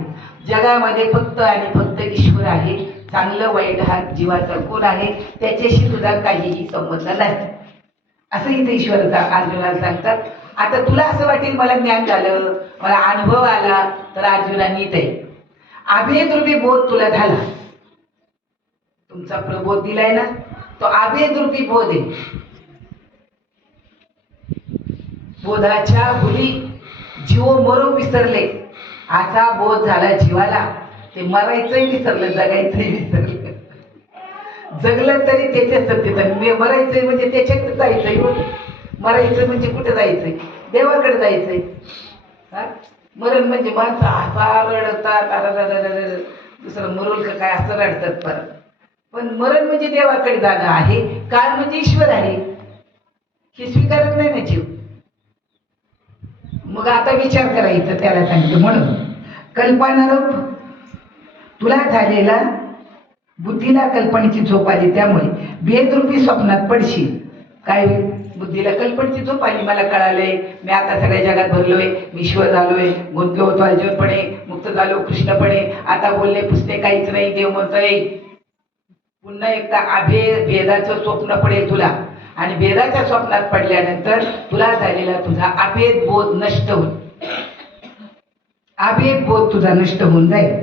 जगामध्ये फक्त आणि फक्त ईश्वर आहे. चांगलं वाईट हा जीवाचा कोण आहे, त्याच्याशी तुझा काहीही संबंध नाही असं इथे ईश्वराचा अर्जुनाला सांगतात. आता तुला असं वाटेल मला ज्ञान झालं, मला अनुभव आला, तर अर्जुनांनी ते अभेदरूपी बोध तुला झाला. तुमचा प्रबोध दिलाय ना, तो अभेदरूपी बोध आहे. बोधाच्या भुली जीव मरो विसरले असा बोध झाला जीवाला. ते मरायचंही विसरलं, जगायचंही विसरलं. जगलं तरी त्याच्या सत्तेत, मरायचंय म्हणजे त्याच्याकडे जायचंय. मरायचं म्हणजे कुठे जायचंय, देवाकडे जायचंय. मरण म्हणजे माणसं असा रडतात, दुसरं मरुल का काय असं रडतात परत. पण मरण म्हणजे देवाकडे जाणं आहे. काळ म्हणजे ईश्वर आहे, हे स्वीकारत नाही ना जीव. मग आता विचार करायचं, त्याला सांगितलं. म्हणून कल्पनारूप तुला झालेला बुद्धीला कल्पनेची झोप आली, त्यामुळे भेदरूपी स्वप्नात पडशील. काय बुद्धीला कल्पनेची झोप आली, मला कळालंय मी आता सगळ्या जगात भरलोय, मी ईश्वर झालोय, गुंतलो होतो अर्जुनपणे, मुक्त झालो कृष्णपणे, आता बोलले पुसते काहीच नाही. देव म्हणतोय पुन्हा एकदा भेदाचं स्वप्न पडेल तुला. आणि भेदाच्या स्वप्नात पडल्यानंतर तुला झालेला तुझा अभेद बोध नष्ट होईल. अभेद बोध तुझा नष्ट होऊन जाईल.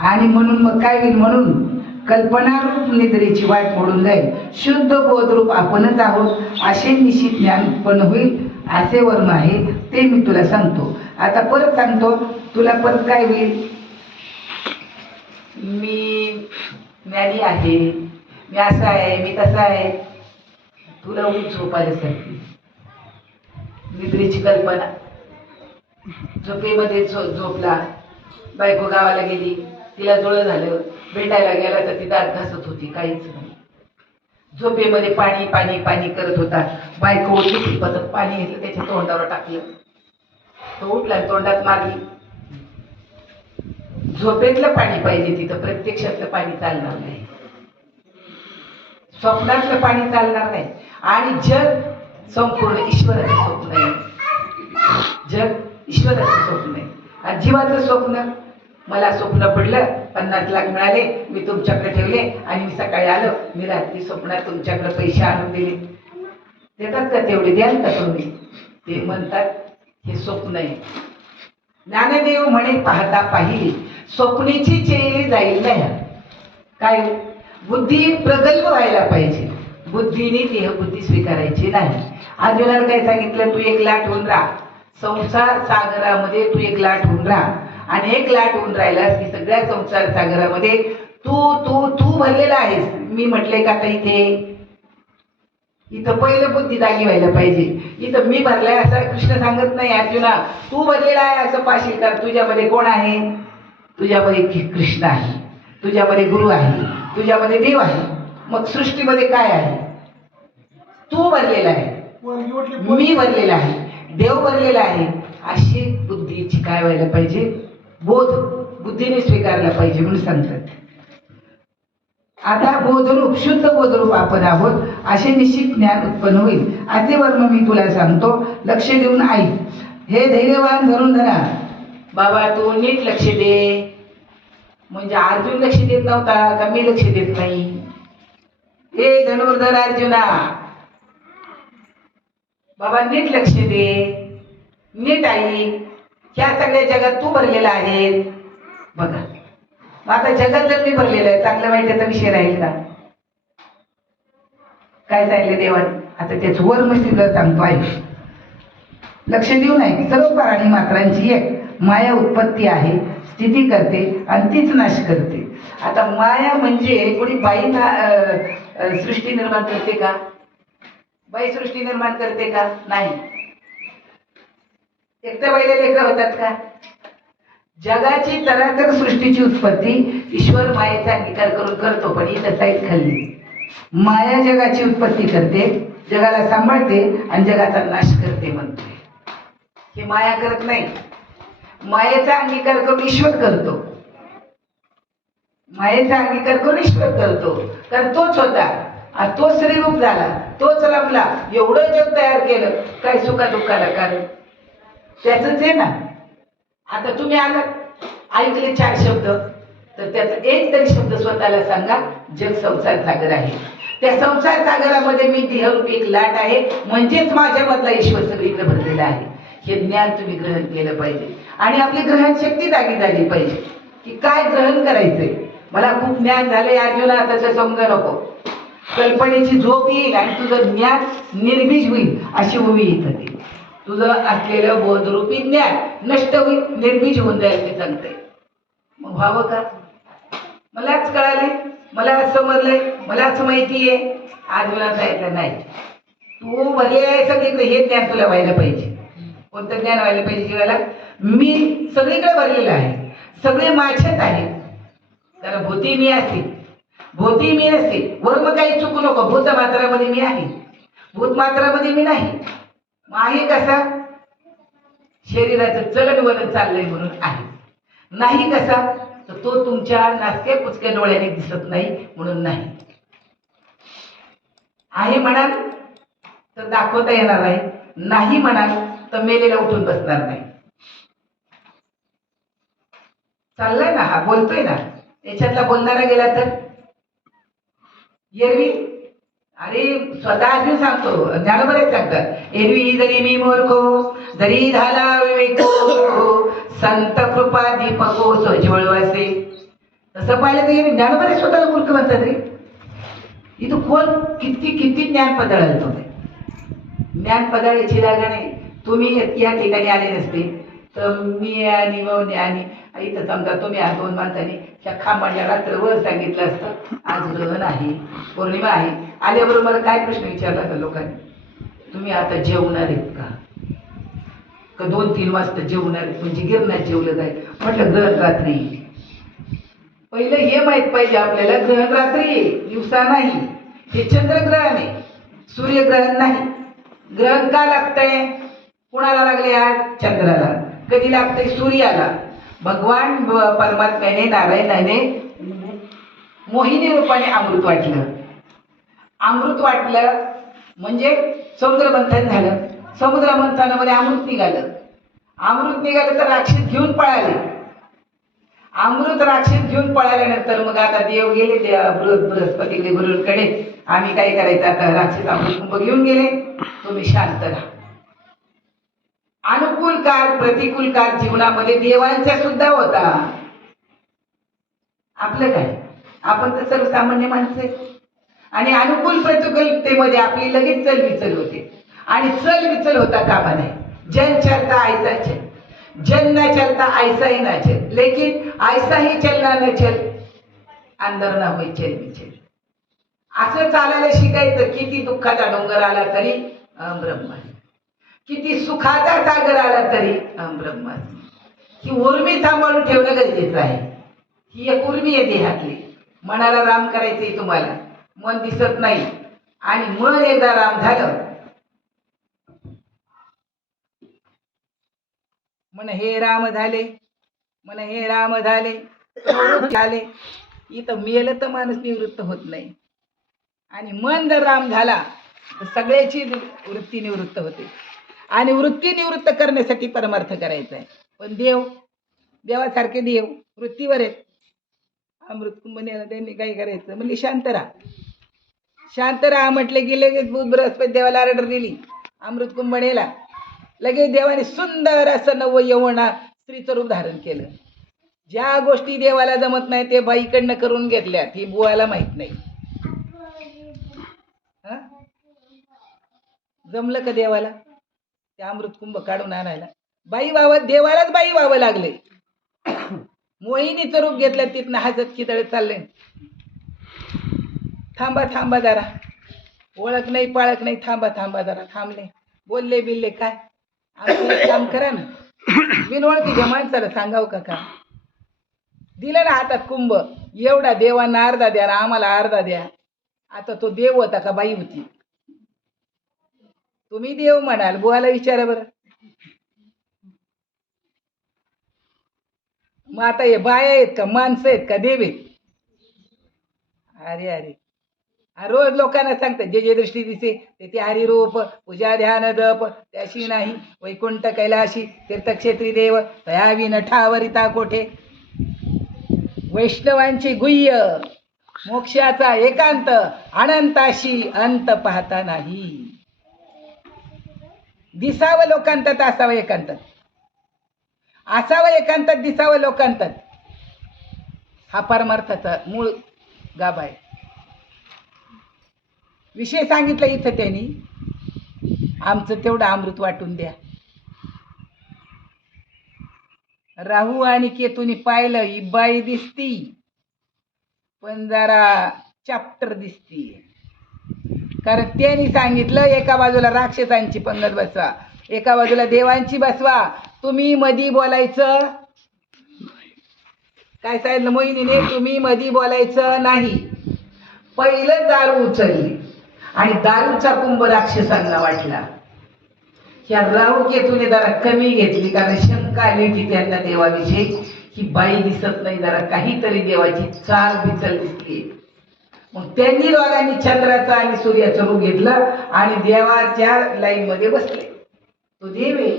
आणि म्हणून मग काय होईल, म्हणून कल्पनारूप निद्रेची वाट मोडून जाईल. शुद्ध बोधरूप आपणच आहोत असे निश्चित ज्ञान उत्पन्न होईल. असे वर्म आहे ते मी तुला सांगतो. आता परत सांगतो तुला, परत काय होईल, मी ज्ञानी आहे, मी असा आहे, मी तसा आहे. तुला उभी झोप आल्यासारखी निद्रेची कल्पना. झोपेमध्ये झोपला, बायको गावाला गेली, तिला जोळ झालं, भेटायला गेला तर ती दात घासत होती, काहीच नाही. झोपेमध्ये पाणी पाणी पाणी करत होता. बायको उठली, परत पाणी घेतलं त्याच्या तोंडावर टाकलं, तो उठला तोंडात मारली. झोपेतलं पाणी पाहिजे तिथं, प्रत्यक्षातलं पाणी चालणार नाही, स्वप्नातलं पाणी चालणार नाही. आणि जग संपूर्ण ईश्वराचं स्वप्न आहे. जग ईश्वराचं स्वप्न आहे. आणि जीवाचं स्वप्न, मला स्वप्न पडलं 50 लाख मिळाले, मी तुमच्याकडे ठेवले आणि मी सकाळी आलो, मी रात्री स्वप्नात तुमच्याकडे पैसे आणून दिले. देतात का तेवढे, द्याल का तुम्ही? ते म्हणतात हे स्वप्न आहे. ज्ञानदेव म्हणे पाहता पाहिली स्वप्नेची चेली जाईल नाही. काय बुद्धी प्रगल्भ व्हायला पाहिजे. बुद्धीने देहबुद्धी स्वीकारायची नाही. अर्जुनाला काय सांगितलं, तू एक लाट होऊन राहा, संसार सागरामध्ये तू एक लाट होऊन राहा. आणि एक लाट होऊन राहिलास की सगळ्या संसार सागरामध्ये तू तू तू भरलेला आहेस. मी म्हटले का आता इथं पहिलं बुद्धी जागी व्हायला पाहिजे. इथं मी भरलाय असं कृष्ण सांगत नाही अर्जुना, तू भरलेला आहे असं पाशील. तर तुझ्यामध्ये कोण आहे? तुझ्यामध्ये कृष्ण आहे, तुझ्यामध्ये गुरु आहे, तुझ्यामध्ये देव आहे. मग सृष्टीमध्ये काय आहे? तू भरलेला आहे, मी भरलेला आहे, देव भरलेला आहे. अशी बुद्धीची काय व्हायला पाहिजे, बोध बुद्धीने स्वीकारला पाहिजे म्हणून सांगतात. आता बोधरूप शुद्ध बोधरूप आपण आहोत असे निश्चित ज्ञान उत्पन्न होईल. असे वर्म मी तुला सांगतो, लक्ष देऊन ऐक. हे धैर्यवान धरून धरा. बाबा तू नीट लक्ष दे. म्हणजे अर्जुन लक्ष देत नव्हता का मी लक्ष देत नाही? हे धनुर्धर अर्जुना, बाबा नीट लक्ष दे, नीट ऐक. ह्या सगळ्या जगात तू भरलेला आहे. बघा आता जगात जर मी भरलेलं आहे, चांगलं वाईटाचा विषय राहील का? काय सांगितलं देवाने? आता त्याच वर्म तुला सांगतो आहे, लक्ष देऊ नाही. सर्व प्राणी मात्रांची एक माया उत्पत्ती आहे. स्थिती करते आणि तीच नाश करते. आता माया म्हणजे कोणी बाई सृष्टी निर्माण करते का? बाई सृष्टी निर्माण करते का? नाही. एकट्या बाईला लेकरं होतात का? जगाची तरातर सृष्टीची उत्पत्ती ईश्वर मायेचा अंगीकार करून करतो, पण ही तसाईच खाल्ली. माया जगाची उत्पत्ती करते, जगाला सांभाळते आणि जगाचा नाश करते म्हणते. हे माया करत नाही. मायेचा अंगीकार करून ईश्वर करतो. मायेचा अंगीकार करून ईश्वर करतो, कारण तोच होता आणि तो श्रीरूप झाला, तोच रमला, एवढं जग तयार केलं, काय सुखा दुःखाला कारण त्याच आहे ना. आता तुम्ही आलात, ऐकले 4 शब्द, तर त्याचा एक तरी शब्द स्वतःला सांगा, जग संसार सागर आहे. त्या संसार सागरामध्ये मी देहरूपी एक लाट आहे, म्हणजेच माझ्यामधला ईश्वर सगळीकडे भरलेला आहे. हे ज्ञान तुम्ही ग्रहण केलं पाहिजे आणि आपली ग्रहण शक्ती जागी झाली पाहिजे की काय ग्रहण करायचंय. मला खूप ज्ञान झालंय अर्जुना, तसं समजा नको. कल्पनेची झोप येईल आणि तुझं ज्ञान निर्बीज होईल, अशी उभी येत ती. तुझं असलेलं बोधरूपी ज्ञान नष्ट होईल, निर्बीज होऊन जाईल ते सांगते. मग व्हावं का? मलाच कळाले, मला समजलंय, मलाच माहिती आहे. अर्जुना सांगितलं नाही, तू भरले आहे सगळीकडे, हे ज्ञान तुला व्हायला पाहिजे. कोणतं ज्ञान व्हायला पाहिजे जीवाला? मी सगळीकडे भरलेलं आहे, सगळे माझ्यात आहे. कारण भूती मी असते, भूती मी नसते. वर मग काही चुकू नको, भूत मात्रामध्ये मी आहे, भूत मात्रामध्ये मी नाही. मग आहे कसा? शरीराचं चलन वलन चाललंय म्हणून आहे. नाही कसा? तर तो तुमच्या नासक्या कुचक्या डोळ्याने दिसत नाही म्हणून नाही. आहे म्हणाल तर दाखवता येणार नाही, नाही म्हणाल तर मेलेला उठून बसणार नाही. चाललंय ना, हा बोलतोय ना, याच्यातला बोलणारा गेला तर एरवी, अरे स्वतः अर्जुन सांगतो, ज्ञानोबा सांगतात, एरवी जरी मी मूर्खो, जरी झाला विवेको, संत कृपा दीपको सोज्वळ वासे. तसं पाहिलं तर ज्ञानोबा स्वतःला मूर्ख म्हणतात रे. इथं कोण किती किती ज्ञान पदळाल तुम्ही. ज्ञान पदळायची जागा नाही. तुम्ही या ठिकाणी आले नसते तर मी आणि मौनी आणि इथं समजा तुम्ही 2 माणसांनी त्या खांबाच्या रात्रभर सांगितलं असतं आज ग्रहण आहे, पौर्णिमा आहे. आल्याबरोबर मला काय प्रश्न विचारला होता लोकांनी, तुम्ही आता जेवणार आहेत का 2-3 वाजता जेवणार आहेत, म्हणजे गिरणात जेवलं जाईल. म्हटलं ग्रहण रात्री. पहिलं हे माहित पाहिजे आपल्याला, ग्रहण रात्री, दिवसा नाही. हे चंद्रग्रहण आहे, सूर्यग्रहण नाही. ग्रहण का लागतंय? कुणाला लागले? आज चंद्राला. कधी लागतंय? सूर्याला. भगवान परमात्म्याने, नारायणाने मोहिनी रूपाने अमृत वाटलं. अमृत वाटलं म्हणजे समुद्र मंथन झालं. समुद्र मंथनामध्ये अमृत निघालं. अमृत निघालं तर राक्षस घेऊन पळाले. अमृत राक्षस घेऊन पळाल्यानंतर मग आता देव गेले बृहस्पती गुरुकडे, आम्ही काय करायचं आता, राक्षस अमृत कुंभ घेऊन गेले, तुम्ही शांत राहा. अनुकूल काळ प्रतिकूल काळ जीवनामध्ये देवांचा सुद्धा होता. आपलं काय, आपण तर सर्वसामान्य माणसं आहे. आणि अनुकूल प्रतिकूलतेमध्ये आपली लगेच चलबिचल होते आणि चलबिचल होता कामा नये. जन चलता ऐसा चल, जन न चलता ऐसा ही ना चल, लेकिन ऐसा ही चलना न चल, अंदर ना होई चलबिचल. असं चालायला शिकायचं. किती दुःखाचा डोंगर आला तरी ब्रह्मास्मी, किती सुखाचा सागर आला तरी ब्रह्मास्मी. ही उर्मी सांभाळून ठेवणं गरजेचं आहे. ही एक उर्मी आहे देहातली. मनाला राम करायचंय तुम्हाला, मन दिसत नाही आणि मन एकदा राम झालं, मन हे राम झाले, मन हे राम झाले, झाले. इथं मेलं तर माणूस निवृत्त होत नाही. आणि मन जर राम झाला तर सगळ्याची वृत्ती निवृत्त होते. आणि वृत्ती निवृत्त करण्यासाठी परमार्थ करायचा आहे. पण देवासारखे देव वृत्तीवर आहेत. अमृत कुंभनेला त्यांनी काय करायचं, म्हणजे शांत राहा. शांत राहा म्हटले की लगेच बुध बृहस्पती देवाला ऑर्डर दिली अमृत कुंभनेला. लगेच देवाने सुंदर असं नव यवना स्त्रीचं रूप धारण केलं. ज्या गोष्टी देवाला जमत नाही ते बाईकडनं करून घेतल्यात, ही बुवाला माहित नाही. जमलं का देवाला ते अमृत कुंभ काढून आणायला? बाई व्हावं, देवालाच बाई व्हावं लागले. मोहिनीचं रूप घेतलं तिथनं हसत किदळ चाललंय. थांबा थांबा जरा, ओळख नाही पाळख नाही, थांबा थांबा जरा. थांबले, बोलले बिल्ले काय, आमचं एक काम करा ना, बिनओळखीच्या माणसाला सांगाव का. दिलं ना हातात कुंभ, एवढा देवांना अर्धा द्या ना आम्हाला अर्धा द्या. आता तो देव होता का बाई होती? तुम्ही देव म्हणाल, बुवाला विचारा बरं. मग आता हे बाया आहेत का माणसं आहेत का देव आहेत? अरे अरे, रोज लोकांना सांगतात जे जे दृष्टी दिसे ते हरिरूप, पूजा ध्यान जप त्याशी नाही, वैकुंठ कैलाशी तीर्थक्षेत्री देव तयावी नठावरिता कोठे. वैष्णवांची गुह्य मोक्षाचा एकांत, अनंताशी अंत पाहता नाही. दिसावं लोकांतात असावं एकांतात, असावं एकांतात दिसावं लोकांतात. हा परमार्थाचा मूळ गाभा आहे. विषय सांगितला इथं त्यांनी, आमचं तेवढं अमृत वाटून द्या. राहू आणि केतूनी पाहिलं ही बाई दिसती पण जरा चॅप्टर दिसती. कारण त्यांनी सांगितलं एका बाजूला राक्षसांची पंगत बसवा, एका बाजूला देवांची बसवा, तुम्ही मधी बोलायचं. काय सांगितलं मोहिनीने? तुम्ही मधी बोलायचं नाही. पहिलं दारू उचलली आणि दारूचा कुंभ राक्षसांना वाटला. ह्या राहू केतूने जरा कमी घेतली, कारण शंका आली की त्यांना देवाविषयी ही बाई दिसत नाही, जरा काहीतरी देवाची चाल बिचल दिसली. मग त्यांनी दोघांनी चंद्राचा आणि सूर्याचं रूप घेतलं आणि देवाच्या लाईन मध्ये बसले. तो देव आहे,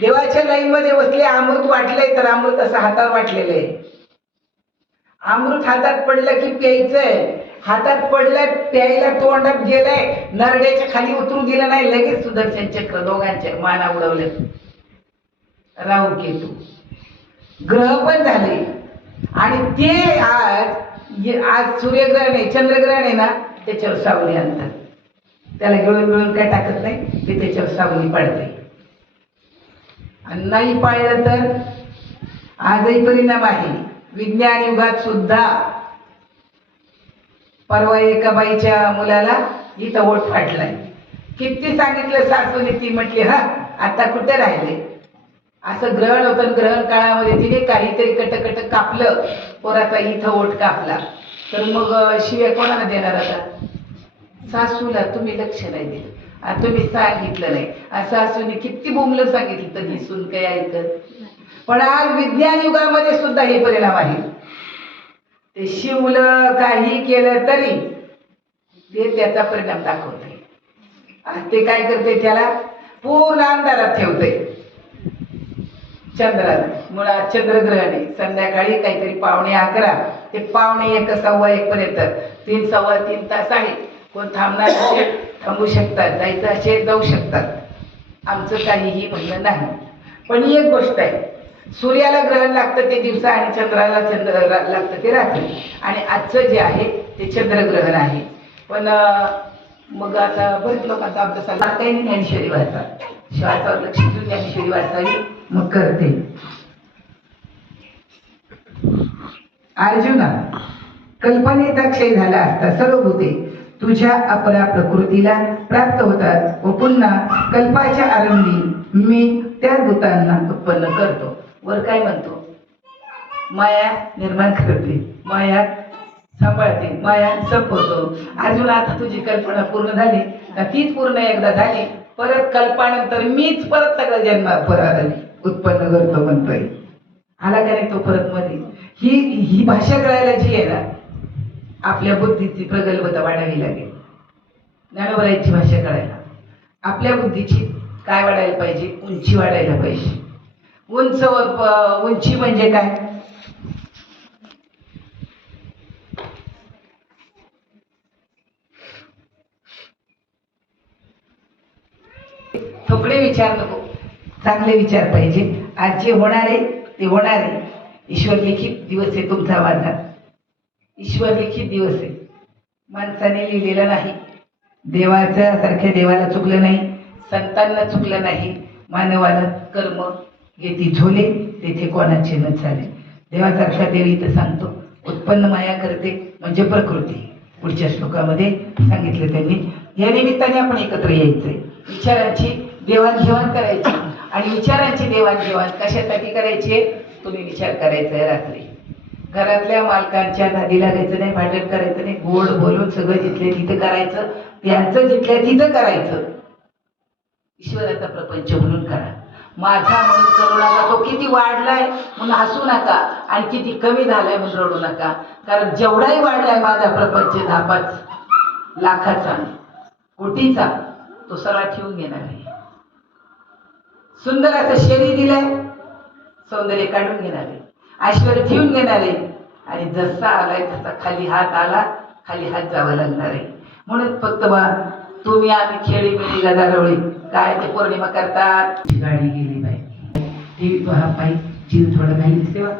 देवाच्या लाईन मध्ये बसले. अमृत वाटलंय तर अमृत असं हातात वाटलेलं आहे. अमृत हातात पडलं की प्यायचंय, हातात पडलं प्यायला तोंडात गेलंय, नरड्याच्या खाली उतरू दिलं नाही, लगेच सुदर्शन चक्र दोघांच्या माना उडवले. राहू केतू ग्रह पण झाले आणि ते आज सूर्यग्रहण आहे, चंद्रग्रहण आहे ना, त्याच्यावर सावली आणतात. त्याला गिळून गिळून काय टाकत नाही, ते त्याच्यावर सावली पडते. आणि नाही पाळलं तर आजही परिणाम आहे. विज्ञान युगात सुद्धा परवा एका बाईच्या मुलाला इथं ओठ फाटलाय. किती सांगितलं सासूने, ती म्हटली हा आता कुठे राहिले. असं ग्रहण होतं, ग्रहण काळामध्ये तिने काहीतरी कटकट कापलं, पोराचा इथं ओठ कापला. तर मग शिव्या कोणाला देणार आता? सासूला. तुम्ही लक्ष नाही दिलं, तुम्ही सांगितलं नाही. सासूने किती बोंबलं सांगितलं तर दिसून काही ऐकत. पण आज विज्ञान युगामध्ये सुद्धा हे परिणाम आहे. ते शिवलं काही केलं तरी ते त्याचा परिणाम दाखवते. ते काय करते, त्याला पूर्ण अंधारात ठेवते. चंद्राला मुळात चंद्रग्रहण आहे. संध्याकाळी काहीतरी 11:15 ते 1:15 1:15 पर्यंत 3 सव्वा 3 तास आहे. कोण थांबणार असेल थांबू शकतात, जायचं असेल जाऊ शकतात, आमचं काहीही म्हणणं नाही. पण एक गोष्ट आहे, सूर्याला ग्रहण लागतं ते दिवसा आणि चंद्राला चंद्र लागतं ते रात्री. आणि आजचं जे आहे ते चंद्रग्रहण आहे. पण मग आता बरेच लोकांचा अभ्यास आला काही नाही, ज्ञानेश्वरी वाचा, श्वासावर लक्ष देऊन ज्ञानेश्वरी वाचावी. मग करते. अर्जुना, कल्पनेचा क्षय झाला असता सर्व भूते तुझ्या अपरा प्रकृतीला प्राप्त होतात व पुन्हा कल्पाच्या आरंभी मी त्या भूतांना उत्पन्न करतो. वर काय म्हणतो? माया निर्माण करते, माया सांभाळते, माया संपवतो. अर्जुन, आता तुझी कल्पना पूर्ण झाली का? तीच पूर्ण एकदा झाली, परत कल्पानंतर मीच परत सगळं जन्म परत उत्पन्न करतो म्हणतोय. आला का नाही तो परत मध्ये? ही भाषा कळायला जी आहे ना, आपल्या बुद्धीची प्रगल्भता वाढावी लागेल. ज्ञानोबराईची भाषा कळायला आपल्या बुद्धीची काय वाढायला पाहिजे? उंची वाढायला पाहिजे. उंची म्हणजे काय? थोकडे विचार नको, चांगले विचार पाहिजे. आज जे होणार आहे ते होणार आहे. ईश्वर लिखित दिवस आहे तुमचा माझा, ईश्वर लिखित दिवस आहे. माणसाने लिहिलेलं नाही. देवाच्या सारख्या देवाला चुकलं नाही, संतांना चुकलं नाही. मानवाला कर्म घेती झोले तेथे कोणाचे न चाले. देवासारखा देव इथं सांगतो उत्पन्न माया करते म्हणजे प्रकृती. पुढच्या श्लोकामध्ये सांगितलं त्यांनी. या निमित्ताने आपण एकत्र यायचंय, विचारांची देवाणघेवाण करायची. आणि विचारांची देवाणघेवाण कशासाठी करायची आहे? तुम्ही विचार करायचा आहे रात्री. घरातल्या मालकांच्या नादी लागायचं नाही, भांडण करायचं नाही, गोड बोलून सगळं जिथल्या तिथं करायचं, त्यांचं जिथल्या तिथं करायचं. ईश्वराचा प्रपंच म्हणून करा. माझा म्हणून करू नका. तो किती वाढलाय म्हणून हसू नका आणि किती कमी झालाय म्हणून रडू नका. कारण जेवढाही वाढलाय माझा प्रपंच 10-5 लाखाचा कोटीचा, तो सगळा ठेवून घेणार आहे. सुंदर असं शरीर दिलंय, सौंदर्य काढून घेणार आहे, ऐश्वर्य ठेवून घेणार आहे. आणि जसा आलाय तसा खाली हात आला, खाली हात जावं लागणार आहे. म्हणून फक्त बा तुम्ही आम्ही खेळी मिळी गदारोळी काय ते पौर्णिमा करतात. गाडी गेली बाई ती तो हा पायी जीव थोडा घाई दिसते बा.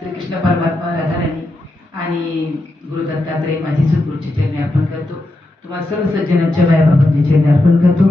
श्रीकृष्ण परमात्मा राधाराणी आणि गुरु दत्तात्रय माझी सद्गुरूच्या चरणी अर्पण करतो. तुम्हाला सर्व सज्जनांच्या बाया बाबांच्या चरणी अर्पण करतो.